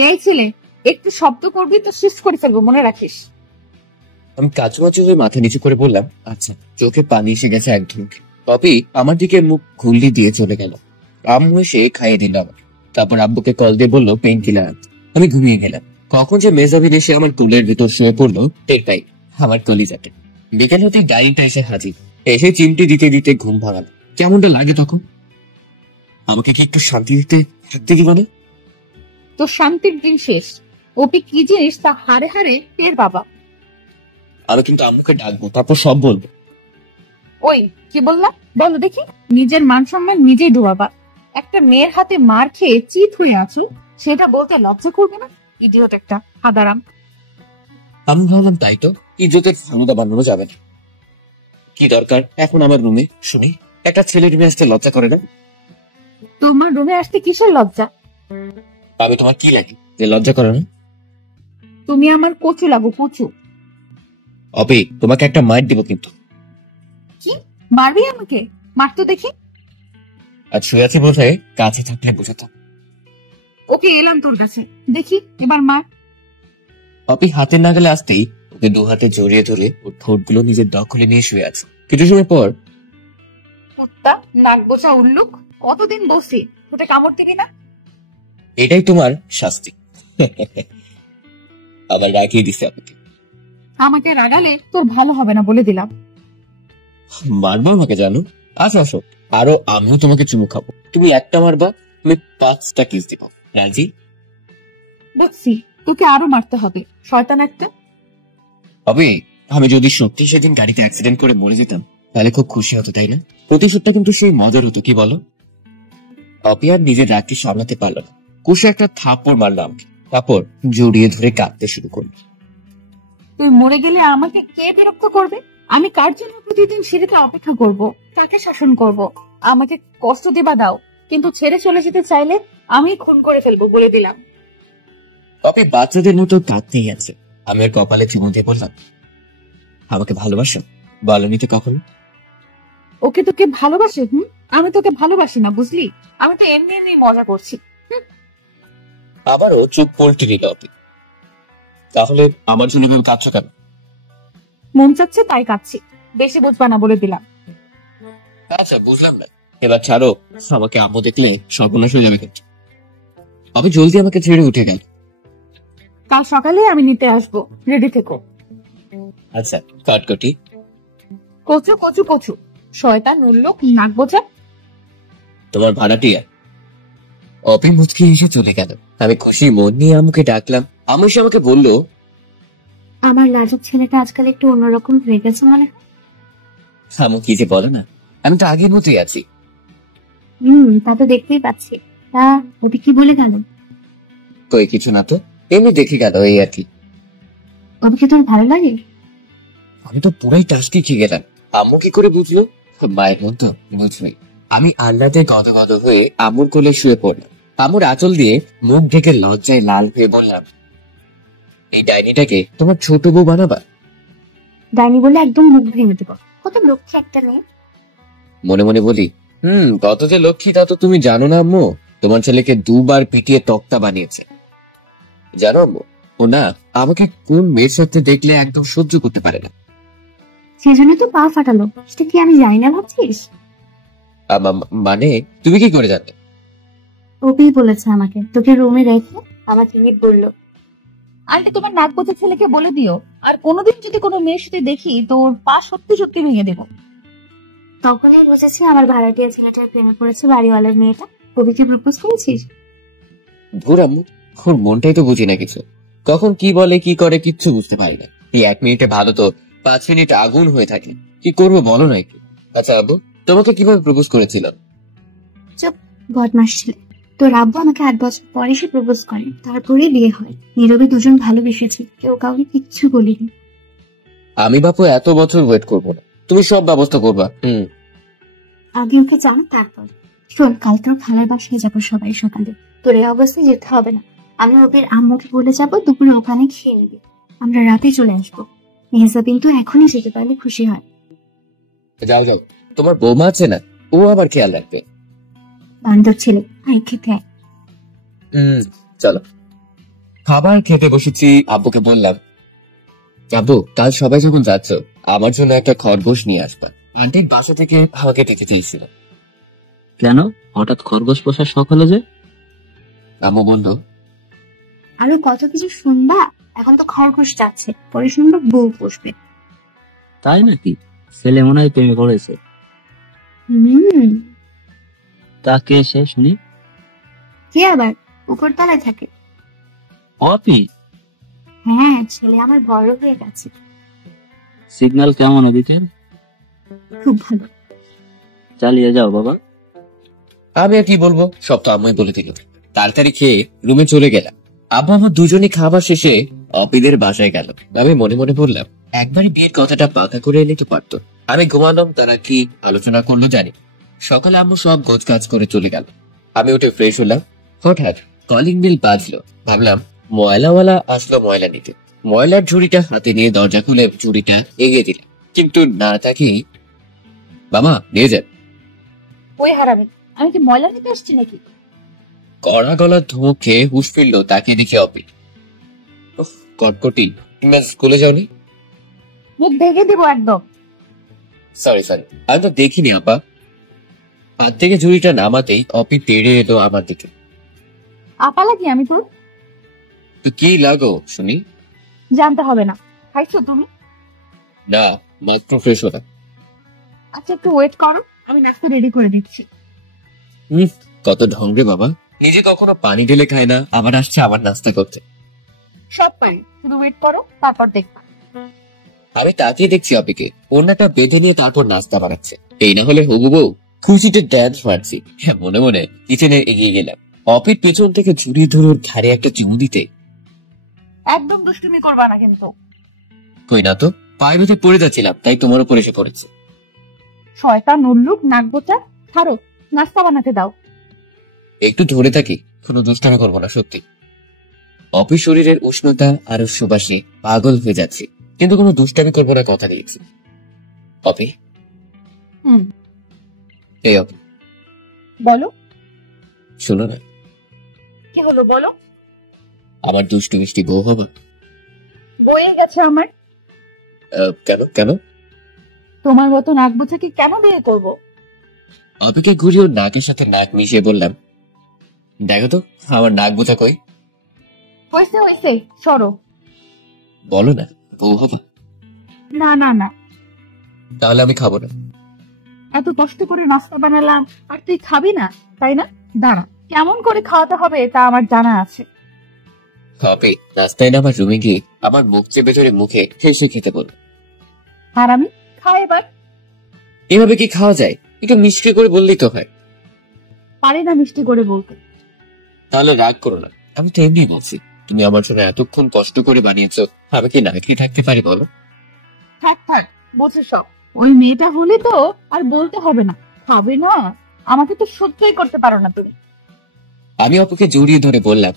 এই ছেলে, একটু শব্দ করবি তো শেষ করে ফেলবো, মনে রাখিস। আমি কাচুমাচু হয়ে মাথা নিচু করে বললাম, আচ্ছা। চোখে পানি এসে গেছে এক ধুমকে। পপি আমার দিকে মুখ ঘুরলি দিয়ে চলে গেল। আম্মু এসে খাইয়ে দিল আমাকে। তারপর আব্বুকে কল দিয়ে বললো পেইন কিলার আনতে। আমি ঘুমিয়ে গেলাম। কখন যে মেজাবিন এসে আমার কোলের ভিতর শুয়ে পড়লো টের পাই আমার কলিজাতে। বিকেল হতেই ডাইনিংটা এসে হাজির। এসে চিমটি দিতে দিতে ঘুম ভাঙালো। কেমনটা লাগে তখন? আমাকে কি একটু শান্তি দিতে থাকতে দিল না? তো শান্তির দিন শেষ। ওপি কি জিনিস তা হারে হারে টের বাবা। আমি কিন্তু আম্মুকে ডাকবো, তারপর সব বলবো। ওই কি বললাম বলো দেখি? নিজের মান সম্মান নিজেই ডুবাবা। একটা মেয়ের হাতে মার খেয়ে চিত হয়ে আছো, সেটা বলতে লজ্জা করবে না? ইডিয়ট একটা হাদারাম। আমি ভাবলাম তাই তো, ইজ্জতের ফানুদা বানানো যাবে না। কি দরকার এখন আমার রুমে শুনি? একটা ছেলের রুমে আসতে লজ্জা করে না? তোমার রুমে আসতে কিসের লজ্জা? আমি তোমার কি লাগে যে লজ্জা করে না? তুমি আমার কচু লাগো, কচু। অবি তোমাকে একটা মাইট দিব কিন্তু। কি মারবি আমাকে? মার তো দেখি। আজ শুয়ে আছি বোধ হয়, কাছে থাকলে বুঝাতাম। ওকে এলাম তোর কাছে, দেখি এবার মার। অপি হাতের নাগালে আসতেই ওকে দু হাতে জড়িয়ে ধরে ওর ঠোঁটগুলো নিজের দখলে নিয়ে শুয়ে আছে। কিছু সময় পর, কুত্তা, নাক বোচা উল্লুক, কতদিন বসি, ওটা কামড় দিবি না? এটাই তোমার শাস্তি। আবার রাখিয়ে দিছে আমাকে। আমাকে রাগালে তোর ভালো হবে না বলে দিলাম। মারবো আমাকে জানো? আসো আসো, আরো আমিও তোমাকে চুমু খাবো। তুমি একটা মারবা, তুমি 5টা কিস দিব। রাজি? বুঝছি, তোকে আরো মারতে হবে, শয়তান একটা। অবি আমি যদি সত্যি সেদিন গাড়িতে অ্যাক্সিডেন্ট করে মরে যেতাম তাহলে খুব খুশি হতো, তাই না? প্রতিশোধটা কিন্তু সেই মজার হতো, কি বলো? অপি আর নিজের রাগকে সামলাতে পারলো না। কুশে একটা থাপ্পড় মারলো আমাকে, তারপর জড়িয়ে ধরে কাঁদতে শুরু করলো। তুই মরে গেলে আমাকে কে বিরক্ত করবে? আমি কার জন্য প্রতিদিন সিঁড়িতে অপেক্ষা করব? কাকে শাসন করব? আমাকে কষ্ট দিবা দাও, কিন্তু ছেড়ে চলে যেতে চাইলে আমি খুন করে ফেলবো বলে দিলাম। অপি বাচ্চাদের মতো কাঁদতেই আছে। আমি আর কপালে চুমু দিয়ে বললাম, আমাকে ভালোবাসো? বলনি তো কখনো। ওকে তোকে ভালোবাসে? আমি তোকে ভালোবাসি না, বুঝলি? আমি তো এমনি এমনি মজা করছি। আবারও চুপ পল্টি নিল অপি। তাহলে আমার জন্য এভাবে কাঁদছো কেন? মন চাচ্ছে তাই কাঁদছি, বেশি বুঝবা না বলে দিলাম। আচ্ছা বুঝলাম না, এবার ছাড়ো। আমাকে আম্মু দেখলে সর্বনাশ হয়ে যাবে কিন্তু। অপি জলদি আমাকে ছেড়ে উঠে গেল। কাল সকালে আমি নিতে আসবো, রেডি থেকো। আচ্ছা কাটকটি। কচু কচু কচু, শয়তান উল্লুক, নাক বোঝা। তোমার ভাড়াটিয়া। অপি মুচকি এসে চলে গেল। আমি খুশি মন নিয়ে আম্মুকে ডাকলাম। আম্মু এসে আমাকে বললো, আমার লাজুক ছেলেটা আজকাল একটু অন্যরকম হয়ে গেছে মনে হয়। আম্মু কি যে বলো না, আমি তো আগের মতোই আছি। তা তো দেখতেই পাচ্ছি। তা ওটি কি বলে গেল? কই কিছু না তো, এমনি দেখে গেল এই আর কি। ওকে তোর ভালো লাগে? আমি তো পুরাই টাস্কি খেয়ে গেলাম। আম্মু কি করে বুঝলো? মায়ের মতো বুঝবে। আমি আহ্লাদে গদগদ হয়ে আম্মুর কোলে শুয়ে পড়লাম। আম্মুর আঁচল দিয়ে মুখ ঢেকে লজ্জায় লাল হয়ে বললাম, এই ডাইনিটাকে তোমার ছোট বউ বানাবা? ডাইনি বলে একদম মুখ ভেঙে দেবো। কত লক্ষ্য একটা মেয়ে। মনে মনে বলি, কত যে লক্ষ্মী তা তো তুমি জানো না আম্মু। তোমার ছেলেকে 2 বার পিটিয়ে তক্তা বানিয়েছে। জানো আম্মু, ও না আমাকে কোন মেয়ের সাথে দেখলে একদম সহ্য করতে পারে না। সেজন্য তো পা ফাটালো, সেটা কি আমি জানি না ভাবছিস? মানে তুমি কি করে জানলে? ওপি বলেছে আমাকে তোকে রুমে রেখে আমাকে হিট বললো। আরে তোমার নাক বোঝা ছেলেকে বলে দিও, আর কোনোদিন যদি কোনো মেয়ের সাথে দেখি তোর পা সত্যি সত্যি ভেঙে দেবো। তখনই বুঝেছি আমার ভাড়াটিয়া ছেলেটার প্রেমে পড়েছে বাড়িওয়ালার মেয়েটা। কবিকে প্রপোজ করেছিস? ধুর আম্মু, ওর মনটাই তো বুঝি না কিছু। কখন কি বলে কি করে কিচ্ছু বুঝতে পারি না। এই 1 মিনিটে ভালো তো 5 মিনিট আগুন হয়ে থাকে। কি করবো বলো না একটু। আচ্ছা আব্বু, তোমাকে কিভাবে প্রপোজ করেছিল? চুপ, বদমাস ছেলে। তোর আব্বু আমাকে 8 বছর পরে সে প্রপোজ করে, তারপরে বিয়ে হয়। নীরবে দুজন ভালোবেসেছি, কেউ কাউকে কিচ্ছু বলিনি। আমি বাপু এত বছর ওয়েট করবো না, তুমি সব ব্যবস্থা করবা। আগে ওকে জানো তারপর। শোন, কাল তোর খালার বাসায় যাবো সবাই সকালে। তোর এই অবস্থায় যেতে হবে না। আমি ওদের আম্মুকে বলে যাবো দুপুরে ওখানে খেয়ে নিবি। আমরা রাতে চলে আসবো। মেহজা কিন্তু এখনই যেতে পারলে খুশি হয়। যাও যাও, তোমার বৌমা আছে না, ও আবার খেয়াল রাখবে। বান্ধব ছেলে, আয় খেতে আয়। চলো। খাবার খেতে বসেছি, আব্বুকে বললাম, আব্বু কাল সবাই যখন যাচ্ছ আমার জন্য একটা খরগোশ নিয়ে আসবা। আন্টির বাসা থেকে আমাকে দিতে চেয়েছিল। কেন হঠাৎ খরগোশ পোষার শখ হলো যে? আম্মু বলল, আরো কত কিছু শুনবা। এখন তো খরগোশ যাচ্ছে, পরে শুনবো বউ পুষবে। তাই নাকি? ছেলে মনে হয় প্রেমে পড়েছে। তা কে সে শুনি? কে আবার? উপরতলায় থাকে। অপি? হ্যাঁ, ছেলে আমার বড় হয়ে গেছে। সিগন্যাল কেমন এদিকে? খুব ভালো। চালিয়ে যাও বাবা। আমি আর কি বলবো, সব তো আম্মুই বলে দিল। তাড়াতাড়ি খেয়ে রুমে চলে গেলাম। আব্বু আমার দুজনই খাবার শেষে অপিদের বাসায় গেল। আমি মনে মনে বললাম, একবারই বিয়ের কথাটা পাকা করে এলে তো পারতো। আমি ঘুমালাম, তারা কি আলোচনা করলো জানি। সকালে আম্মু সব গোছ কাজ করে চলে গেল। আমি উঠে ফ্রেশ হলাম। হঠাৎ কলিং বেল বাজলো। ভাবলাম ময়লাওয়ালা আসলো ময়লা নিতে। ময়লার ঝুড়িটা হাতে নিয়ে দরজা খুলে ঝুড়িটা এগিয়ে দিল, কিন্তু না তাকেই, বাবা নিয়ে যান। ওই হারামি, আমি কি ময়লা নিতে আসছি নাকি? কড়া গলার ধমক খেয়ে হুঁশ ফিরল, তাকে দেখে অপি। কটকটি, তুমি আজ স্কুলে যাওনি? মুখ ভেঙে দিব একদম। সরি আমি তো দেখিনি আপা। হাত থেকে ঝুড়িটা নামাতেই অপি তেড়ে এলো আমার দিকে। আপা লাগি আমি তোর? তো কি লাগো শুনি? জানতে হবে না। খাইছো তুমি? না, মাত্র ফ্রেশ হলাম। আচ্ছা একটু ওয়েট করো, আমি নাস্তা রেডি করে দিচ্ছি। কত ঢং রে বাবা, নিজে কখনো পানি ঢেলে খায় না, আবার আসছে আমার নাস্তা করতে। সব পারি, শুধু ওয়েট করো, তারপর দেখবা। আমি তাকিয়ে দেখছি অপিকে ওড়নাটা বেঁধে নিয়ে তারপর নাস্তা বানাচ্ছে। এই না হলে হবু বউ, খুশিতে ড্যান্স মারছি। হ্যাঁ, মনে মনে কিচেনে এগিয়ে গেলাম। অপির পেছন থেকে ঝুড়ি ধরে ওর ঘাড়ে একটা চুমু দিতে। একদম দুষ্টুমি করবা না কিন্তু। কই না তো, পায়ে বেঁধে পড়ে যাচ্ছিলাম, তাই তোমার উপর এসে পড়েছে। শয়তান উল্লুক নাকবোচা, ছাড়ো, নাস্তা বানাতে দাও। একটু ধরে থাকি, কোনো দুষ্টামি করবো না সত্যি। অপির শরীরের উষ্ণতা আর সুবাসে পাগল হয়ে যাচ্ছে, কিন্তু কোনো দুষ্টামি করবো না কথা দিয়েছি। অপি, এই অপি, বলো। শোনো না, কি হলো বলো। আমার দুষ্টু মিষ্টি বউ হবা? বয়ে গেছে আমার। কেন কেন? তোমার মতো নাকবোচাকে কেন বিয়ে করব? অপিকে ঘুরিয়ে ওর নাকের সাথে নাক মিশিয়ে বললাম, দেখো তো আমার নাক বোঝা কই। হয়েছে, সরো। বলো না, বউ হবা? না না না, তাহলে আমি খাবো না। এত কষ্ট করে নাস্তা বানালাম আর তুই খাবি না, তাই না? দাঁড়া, কেমন করে খাওয়াতে হবে তা আমার জানা আছে। অপি নাস্তায় না আমার রুমে গিয়ে আমার মুখ চেপে ধরে মুখে হেসে খেতে বল। আর আমি খাও এবার। এভাবে কি খাওয়া যায়? একটু মিষ্টি করে বললেই তো হয়। পারি না মিষ্টি করে বলতে। তাহলে রাগ করো না, আমি তো এমনি বলছি। তুমি আমার জন্য এতক্ষণ কষ্ট করে বানিয়েছো, আমি কি না খেয়ে থাকতে পারি বলো? থাক বলছে সব। ওই মেয়েটা হলে তো আর বলতে হবে না, খাবে না। আমাকে তো সহ্যই করতে পারো না তুমি। আমি অপুকে জড়িয়ে ধরে বললাম,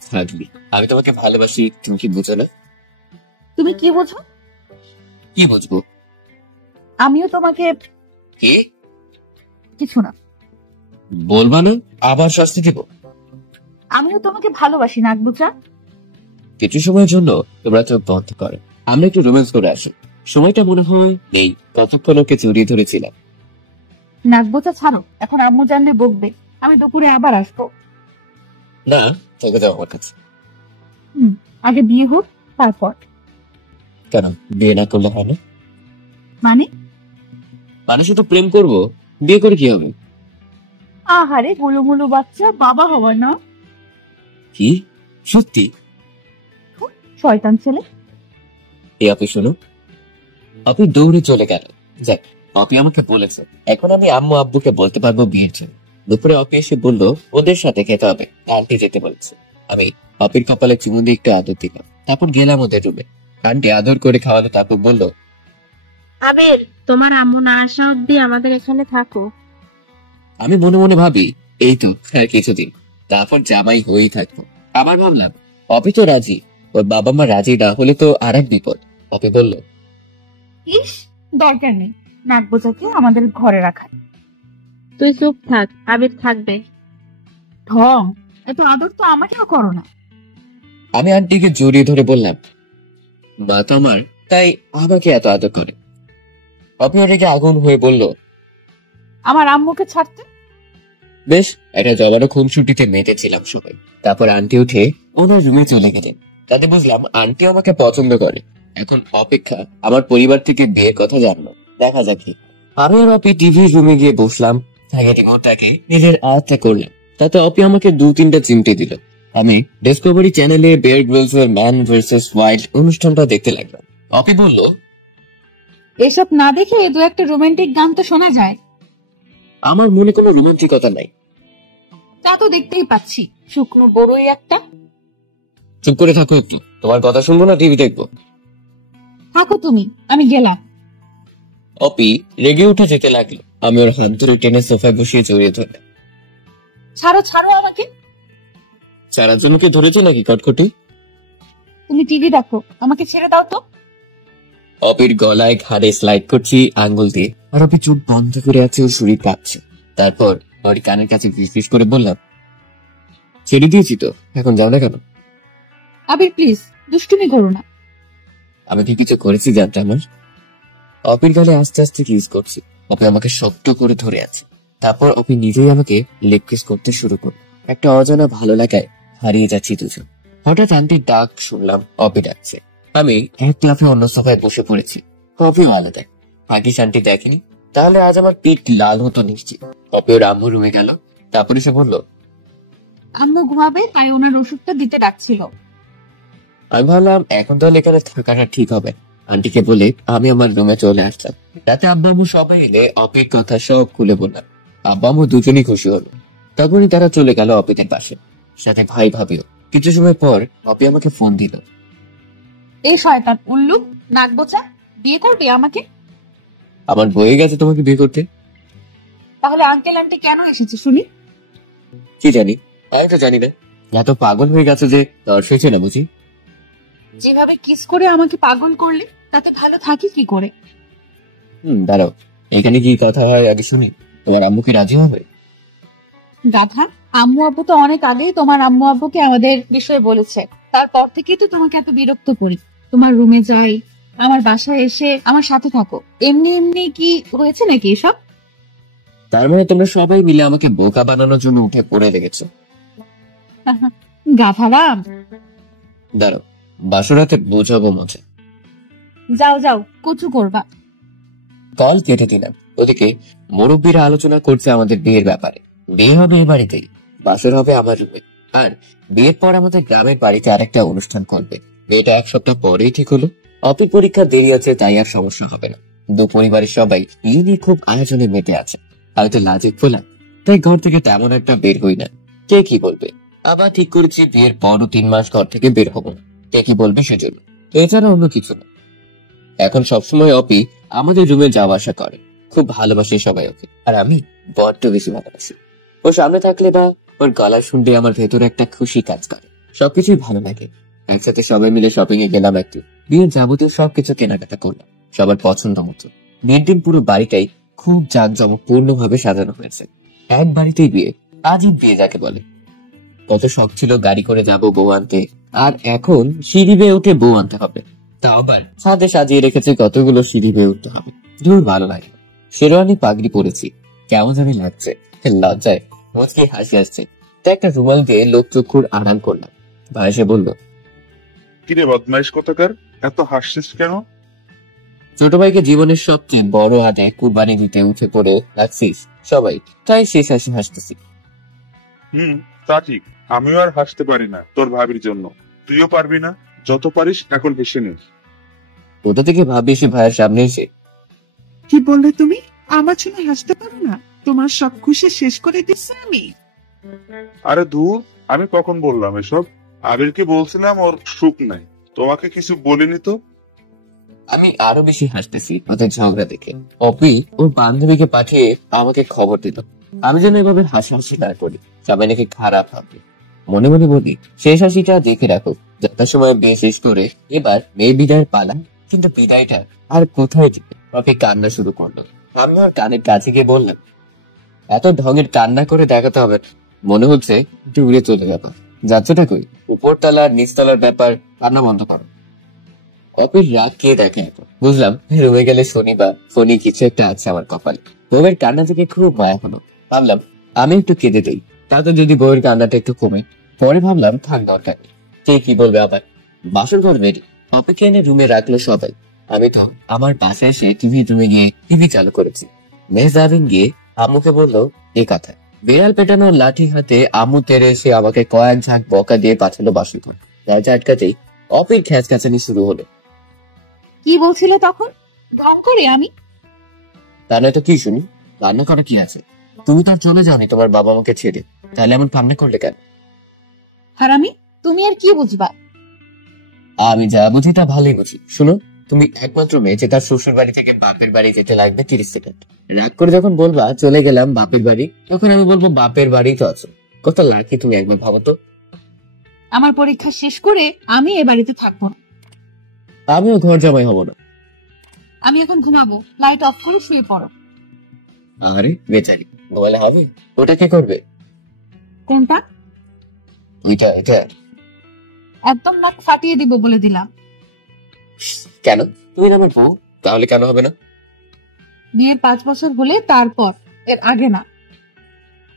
থাকবি, আমি তোমাকে ভালোবাসি, তুমি কি বুঝো না? তুমি কি বোঝো? কি বুঝবো? আমিও তোমাকে। কি? কিছু না। বলবা না, আবার শাস্তি দিব। আমিও তোমাকে ভালোবাসি নাকবুচা। কিছু সময়ের জন্য তোমরা চোখ বন্ধ করো, আমরা একটু রোম্যান্স করে আসি। সময়টা মনে হয় নেই, কতক্ষণ ওকে জড়িয়ে ধরেছিলাম। নাকবোচা ছাড়ো, এখন আম্মু জানলে বকবে। আমি দুপুরে আবার আসবো। না, থেকে যাও আমার কাছে। আগে বিয়ে হোক তারপর। কেন বিয়ে না করলে হয় না? মানে শুধু প্রেম করব, বিয়ে করে কি হবে? আহারে গোলুমুলু বাচ্চা, বাবা হবার না। কি সত্যি? শয়তান ছেলে। এই আপনি শোনো। আপনি দৌড়ে চলে গেল। যাক, আপনি আমাকে বলেছে এখন আমি আম্মু আব্বুকে বলতে পারবো বিয়ের জন্য। দুপুরে অপি এসে বললো ওদের সাথে খেতে হবে, আন্টি যেতে বলছে। আমি অপির কপালে চুমু দিয়ে একটু আদর দিলাম, তারপর গেলাম ওদের রুমে। আন্টি আদর করে খাওয়ালো, তারপর বলল, আবির, তোমার আম্মু না আসা অব্দি আমাদের এখানে থাকো। আমি মনে মনে ভাবি এই তো আর কিছুদিন, তারপর জামাই হয়েই থাকবো। আবার ভাবলাম অপি তো রাজি, ওর বাবা মা রাজি না হলে তো আর এক বিপদ। অপি বলল, ইস, দরকার নেই নাক বোঝাকে আমাদের ঘরে রাখা। তুই চুপ থাক, আবির থাকবে। ঢং, এত আদর তো আমাকেও করো না। আমি আন্টিকে জড়িয়ে ধরে বললাম, মা তো আমার, তাই আমাকে এত আদর করে। অপি ওদিকে আগুন হয়ে বলল, আমার আম্মুকে ছাড়তে। বেশ, একটা জবারও খুনসুটিতে মেতেছিলাম সবাই। তারপর আন্টি উঠে ওনার রুমে চলে গেলেন। তাতে বুঝলাম আন্টি আমাকে পছন্দ করে। এখন অপেক্ষা আমার পরিবার থেকে বিয়ের কথা জানলো, দেখা যাক কি। আমি আর অপি টিভি রুমে গিয়ে বসলাম, তাকে রিমোটটাকে নিজের আয়ত্তে করলাম। তাতে অপি আমাকে 2-3টা চিমটে দিল। আমি ডিসকভারি চ্যানেলে বেয়ার গ্রিলস এর ম্যান ভার্সেস ওয়াইল্ড অনুষ্ঠানটা দেখতে লাগলাম। অপি বলল, এসব না দেখে দু একটা রোমান্টিক গান তো শোনা যায়। আমার মনে কোনো রোমান্টিকতা নাই। তা তো দেখতেই পাচ্ছি, শুকনো বড়ই একটা। চুপ করে থাকো একটু, তোমার কথা শুনবো না টিভি দেখবো। থাকো তুমি, আমি গেলাম। অপি রেগে উঠে যেতে লাগলো। আমি ওর হাত ধরে টেনে সোফায় বসিয়ে জড়িয়ে ধরলাম। ছাড়ো ছাড়ো আমাকে। সারা জনকে ধরেছে নাকি কটকটি? তুমি টিভি দেখো, আমাকে ছেড়ে দাও তো। অপির গলায় ঘাড়ে স্লাইড করছি আঙ্গুল দিয়ে, আর অপি চোখ বন্ধ করে আছে, ওর শরীর কাঁপছে। তারপর ওর কানের কাছে ফিস করে বললাম, ছেড়ে দিয়েছি তো, এখন যাও না কেন? আবির প্লিজ, দুষ্টুমি করো না। আমি কি কিছু করেছি জানতে আমার? অপির গালে আস্তে আস্তে কিস করছি। অপি আমাকে শক্ত করে ধরে আছে। তারপর অপি নিজেই আমাকে লেগ কিস করতে শুরু করল। একটা অজানা ভালো লাগায় হারিয়ে যাচ্ছি দুজন। হঠাৎ আন্টির ডাক শুনলাম, অপি ডাকছে। আমি এক লাফে অন্য সোফায় বসে পড়েছি। অপিও আলাদা। আগে আন্টি দেখেনি, তাহলে আজ আমার পিঠ লাল হতো নিশ্চিত। অপি ওর আম্মু রুমে গেল। তারপরে সে বলল, আম্মু ঘুমাবে, তাই ওনার ওষুধটা দিতে ডাকছিল। আমি ভাবলাম এখন তাহলে এখানে থাকাটা ঠিক হবে। আন্টিকে বলে আমি আমার রুমে চলে আসলাম। রাতে আব্বা আম্মু সবাই এলে অপির কথা সব খুলে বললাম। আব্বা আম্মু দুজনই খুশি হলো। তখনই তারা চলে গেল অপিদের পাশে, সাথে ভাই ভাবিও। কিছু সময় পর অপি আমাকে ফোন দিল। এই শয়তান উল্লু, নাক বোচা, বিয়ে করবে আমাকে? আমার বয়ে গেছে তোমাকে বিয়ে করতে। তাহলে আঙ্কেল আন্টি কেন এসেছে শুনি? কি জানি, আমি তো জানি না। এত পাগল হয়ে গেছে যে তর সইছে না বুঝি। যেভাবে কিস করে আমাকে পাগল করলে, তাতে ভালো থাকি কি করে? দাঁড়াও, এখানে কি কথা হয় আগে শুনি। তোমার আম্মু কি রাজি হবে? গাধা, আম্মু আব্বু তো অনেক আগেই তোমার আম্মু আব্বুকে আমাদের বিষয়ে বলেছে। তারপর থেকেই তো তোমাকে এত বিরক্ত করি। তোমার রুমে যাই, আমার বাসায় এসে আমার সাথে থাকো। এমনি এমনি কি হয়েছে নাকি এসব? তার মানে তোমরা সবাই মিলে আমাকে বোকা বানানোর জন্য উঠে পড়ে লেগেছো। গাধারাম, দাঁড়াও, বাসরাতে বোঝাবো মজা। যাও যাও, কচু করবা। কল কেটে দিলাম। ওদিকে মুরব্বীরা আলোচনা করছে আমাদের বিয়ের ব্যাপারে। বিয়ে হবে এ বাড়িতেই, বাসর হবে আমার রুমে। আর বিয়ের পর আমাদের গ্রামের বাড়িতে আরেকটা অনুষ্ঠান করবে। বিয়েটা 1 সপ্তাহ পরেই ঠিক হলো। অপির পরীক্ষা দেরি আছে, তাই আর সমস্যা হবে না। দু পরিবারের সবাই বিয়ে নিয়ে খুব আয়োজনে মেতে আছে। হয়তো লাজুক ফোলা, তাই ঘর থেকে তেমন একটা বের হই না। কে কি বলবে? আবার ঠিক করেছি বিয়ের পরও 3 মাস ঘর থেকে বের হব না। কে কি বলবে সেজন্য, এছাড়া অন্য কিছু না। এখন সবসময় অপি আমাদের রুমে যাওয়া আসা করে। খুব ভালোবাসে সবাই ওকে, আর আমি বড্ড বেশি ভালোবাসি। ও সামনে থাকলে বা ওর গলা শুনলে আমার ভেতরে একটা খুশি কাজ করে। সবকিছুই ভালো লাগে। একসাথে সবাই মিলে শপিং এ গেলাম একটু। বিয়ের যাবতীয় সবকিছু কেনাকাটা করলাম সবার পছন্দ মতো। বিয়ের দিন পুরো বাড়িটাই খুব জাঁকজমকপূর্ণ ভাবে সাজানো হয়েছে। এক বাড়িতেই বিয়ে, আজই বিয়ে যাকে বলে। কত শখ ছিল গাড়ি করে যাব বউ আনতে, আর এখন সিঁড়ি বেয়ে উঠে বউ আনতে হবে। তা আবার ছাদে সাজিয়ে রেখেছে কতগুলো সিঁড়ি বেয়ে উঠতে হবে। দূর ভালো লাগে। শেরওয়ানি পাগড়ি পরেছি, কেমন জানি লাগছে। লজ্জায় মুচকি হাসি আসছে। তাই একটা রুমাল দিয়ে লোক চক্ষুর আড়াল করলাম। ভাই এসে বলল, কিরে বদমাইশ কোথাকার, এত হাসছিস কেন? ছোট ভাইকে জীবনের সবচেয়ে বড় হাতে কুরবানি দিতে উঠে পড়ে লাগছিস সবাই, তাই শেষ হাসি হাসতেছি। তা ঠিক, আমিও আর হাসতে পারি না তোর ভাবির জন্য। তুইও পারবি না, যত পারিস এখন হেসে নিস। কোথা থেকে ভাবি এসে ভাইয়ের সামনে এসে, কি বললে তুমি? আমার জন্য হাসতে পারো না? তোমার সব খুশি শেষ করে দিচ্ছি আমি। আরে দূর, আমি কখন বললাম এসব? আবিরকে বলছিলাম ওর সুখ নাই, তোমাকে কিছু বলিনি তো। আমি আরো বেশি হাসতেছি ওদের ঝগড়া দেখে। অপি ওর বান্ধবীকে পাঠিয়ে আমাকে খবর দিল আমি যেন এভাবে হাসাহাসি না করি, সবাই নাকি খারাপ ভাববে। মনে মনে বলি শেষ হাসিটা দেখে রাখো, যাত্রার সময় বিয়ে শেষ করে এবার মেয়ে বিদায়ের পালা, কিন্তু বিদায়টা আর কোথায় যাবে। অপি কান্না শুরু করলো। আমি ওর কানের কাছে গিয়ে বললাম, এত ঢঙের কান্না করে দেখাতে হবে না, মনে হচ্ছে দূরে চলে যাবো। যাচ্ছটা কই? উপরতলা আর নিচতলার ব্যাপার, কান্না বন্ধ করো। অপির রাগ কে দেখে এখন বুঝলাম, রুমে গেলে শনি বা ফনি কিছু একটা আছে আমার কপালে। বউয়ের কান্না থেকে খুব মায়া হলো, ভাবলাম আমি একটু কেঁদে দিই, তাতে যদি বউয়ের কান্নাটা একটু কমে। পরে ভাবলাম থাক, দরকার নেই, কে কি বলবে আবার। বাসর ঘর বেরিয়ে অপিকে এনে রুমে রাখলো সবাই। আমি তো আমার বাসায় এসে টিভি রুমে গিয়ে টিভি চালু করেছি। মেহজাবিন গিয়ে আম্মুকে বললো এই কথা। বিড়াল পেটানো লাঠি হাতে আম্মু তেড়ে এসে আমাকে কয়েক ঝাঁক বকা দিয়ে পাঠালো বাসর ঘর। দরজা আটকাতেই অপির খ্যাচখ্যাচানি শুরু হলো। কি বলছিলে তখন? ঢং করে আমি? তা নয় তো কি শুনি, রান্না করা কি আছে? তুমি তো আর চলে যাওনি তোমার বাবা আমাকে ছেড়ে, তাহলে এমন কান্না করলে কেন? হারামি, তুমি আর কি বুঝবা? আমি যা বুঝি তা ভালোই বুঝি। শুনো, তুমি একমাত্র মেয়ে যে তার শ্বশুর বাড়ি থেকে বাপের বাড়ি যেতে লাগবে 30 সেকেন্ড। রাগ করে যখন বলবা চলে গেলাম বাপের বাড়ি, তখন আমি বলবো বাপের বাড়ি তো আছো। কত লাকি তুমি, একবার ভাবো তো। আমার পরীক্ষা শেষ করে আমি এ বাড়িতে থাকবো না। আমিও ঘর জামাই হব না। আমি এখন ঘুমাবো, লাইট অফ করে শুয়ে পড়ো। আরে বেচারি, ঘুমালে হবে? ওটা কে করবে? কোনটা? ওইটা, এটা। একদম নাক ফাটিয়ে দিব বলে দিলাম। কেন? তুমি না আমার বউ, তাহলে কেন হবে না? বিয়ের 5 বছর হলে তারপর, এর আগে না।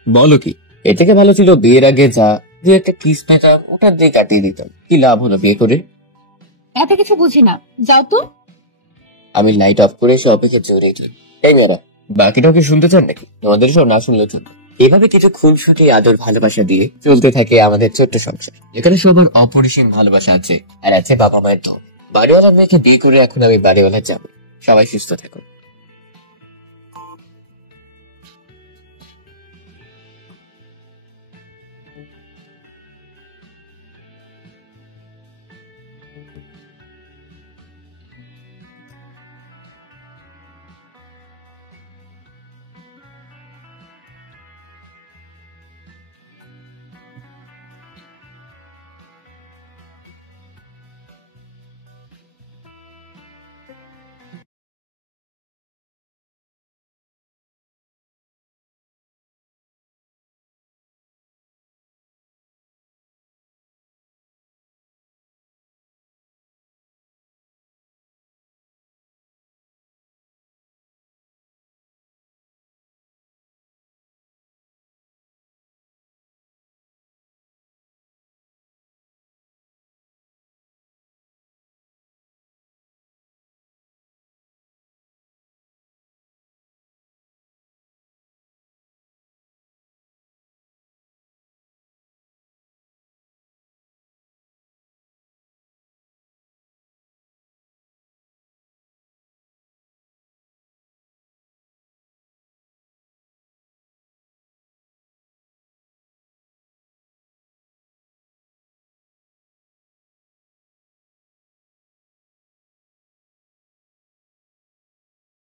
বলো কি? এর থেকে ভালো ছিল বিয়ের আগে যা দু একটা কিস পেতাম, ওটা দিয়ে কাটিয়ে দিতাম। কি লাভ হলো বিয়ে করে? এত কিছু বুঝি না, যাও তো। আমি লাইট অফ করে এসে অপেক্ষা জোরেই দিই। এই মেয়েরা, বাকিটাও কি শুনতে চান নাকি? তোমাদের সব না শুনলেও চলবে। এভাবে কিছু খুনসুটি আদর ভালোবাসা দিয়ে চলতে থাকে আমাদের ছোট্ট সংসার, এখানে সবার অপরিসীম ভালোবাসা আছে, আর আছে বাবা মায়ের দল। বাড়িওয়ালা মেয়েকে বিয়ে করে এখন আমি বাড়িওয়ালা যাবো। সবাই সুস্থ থাকুন।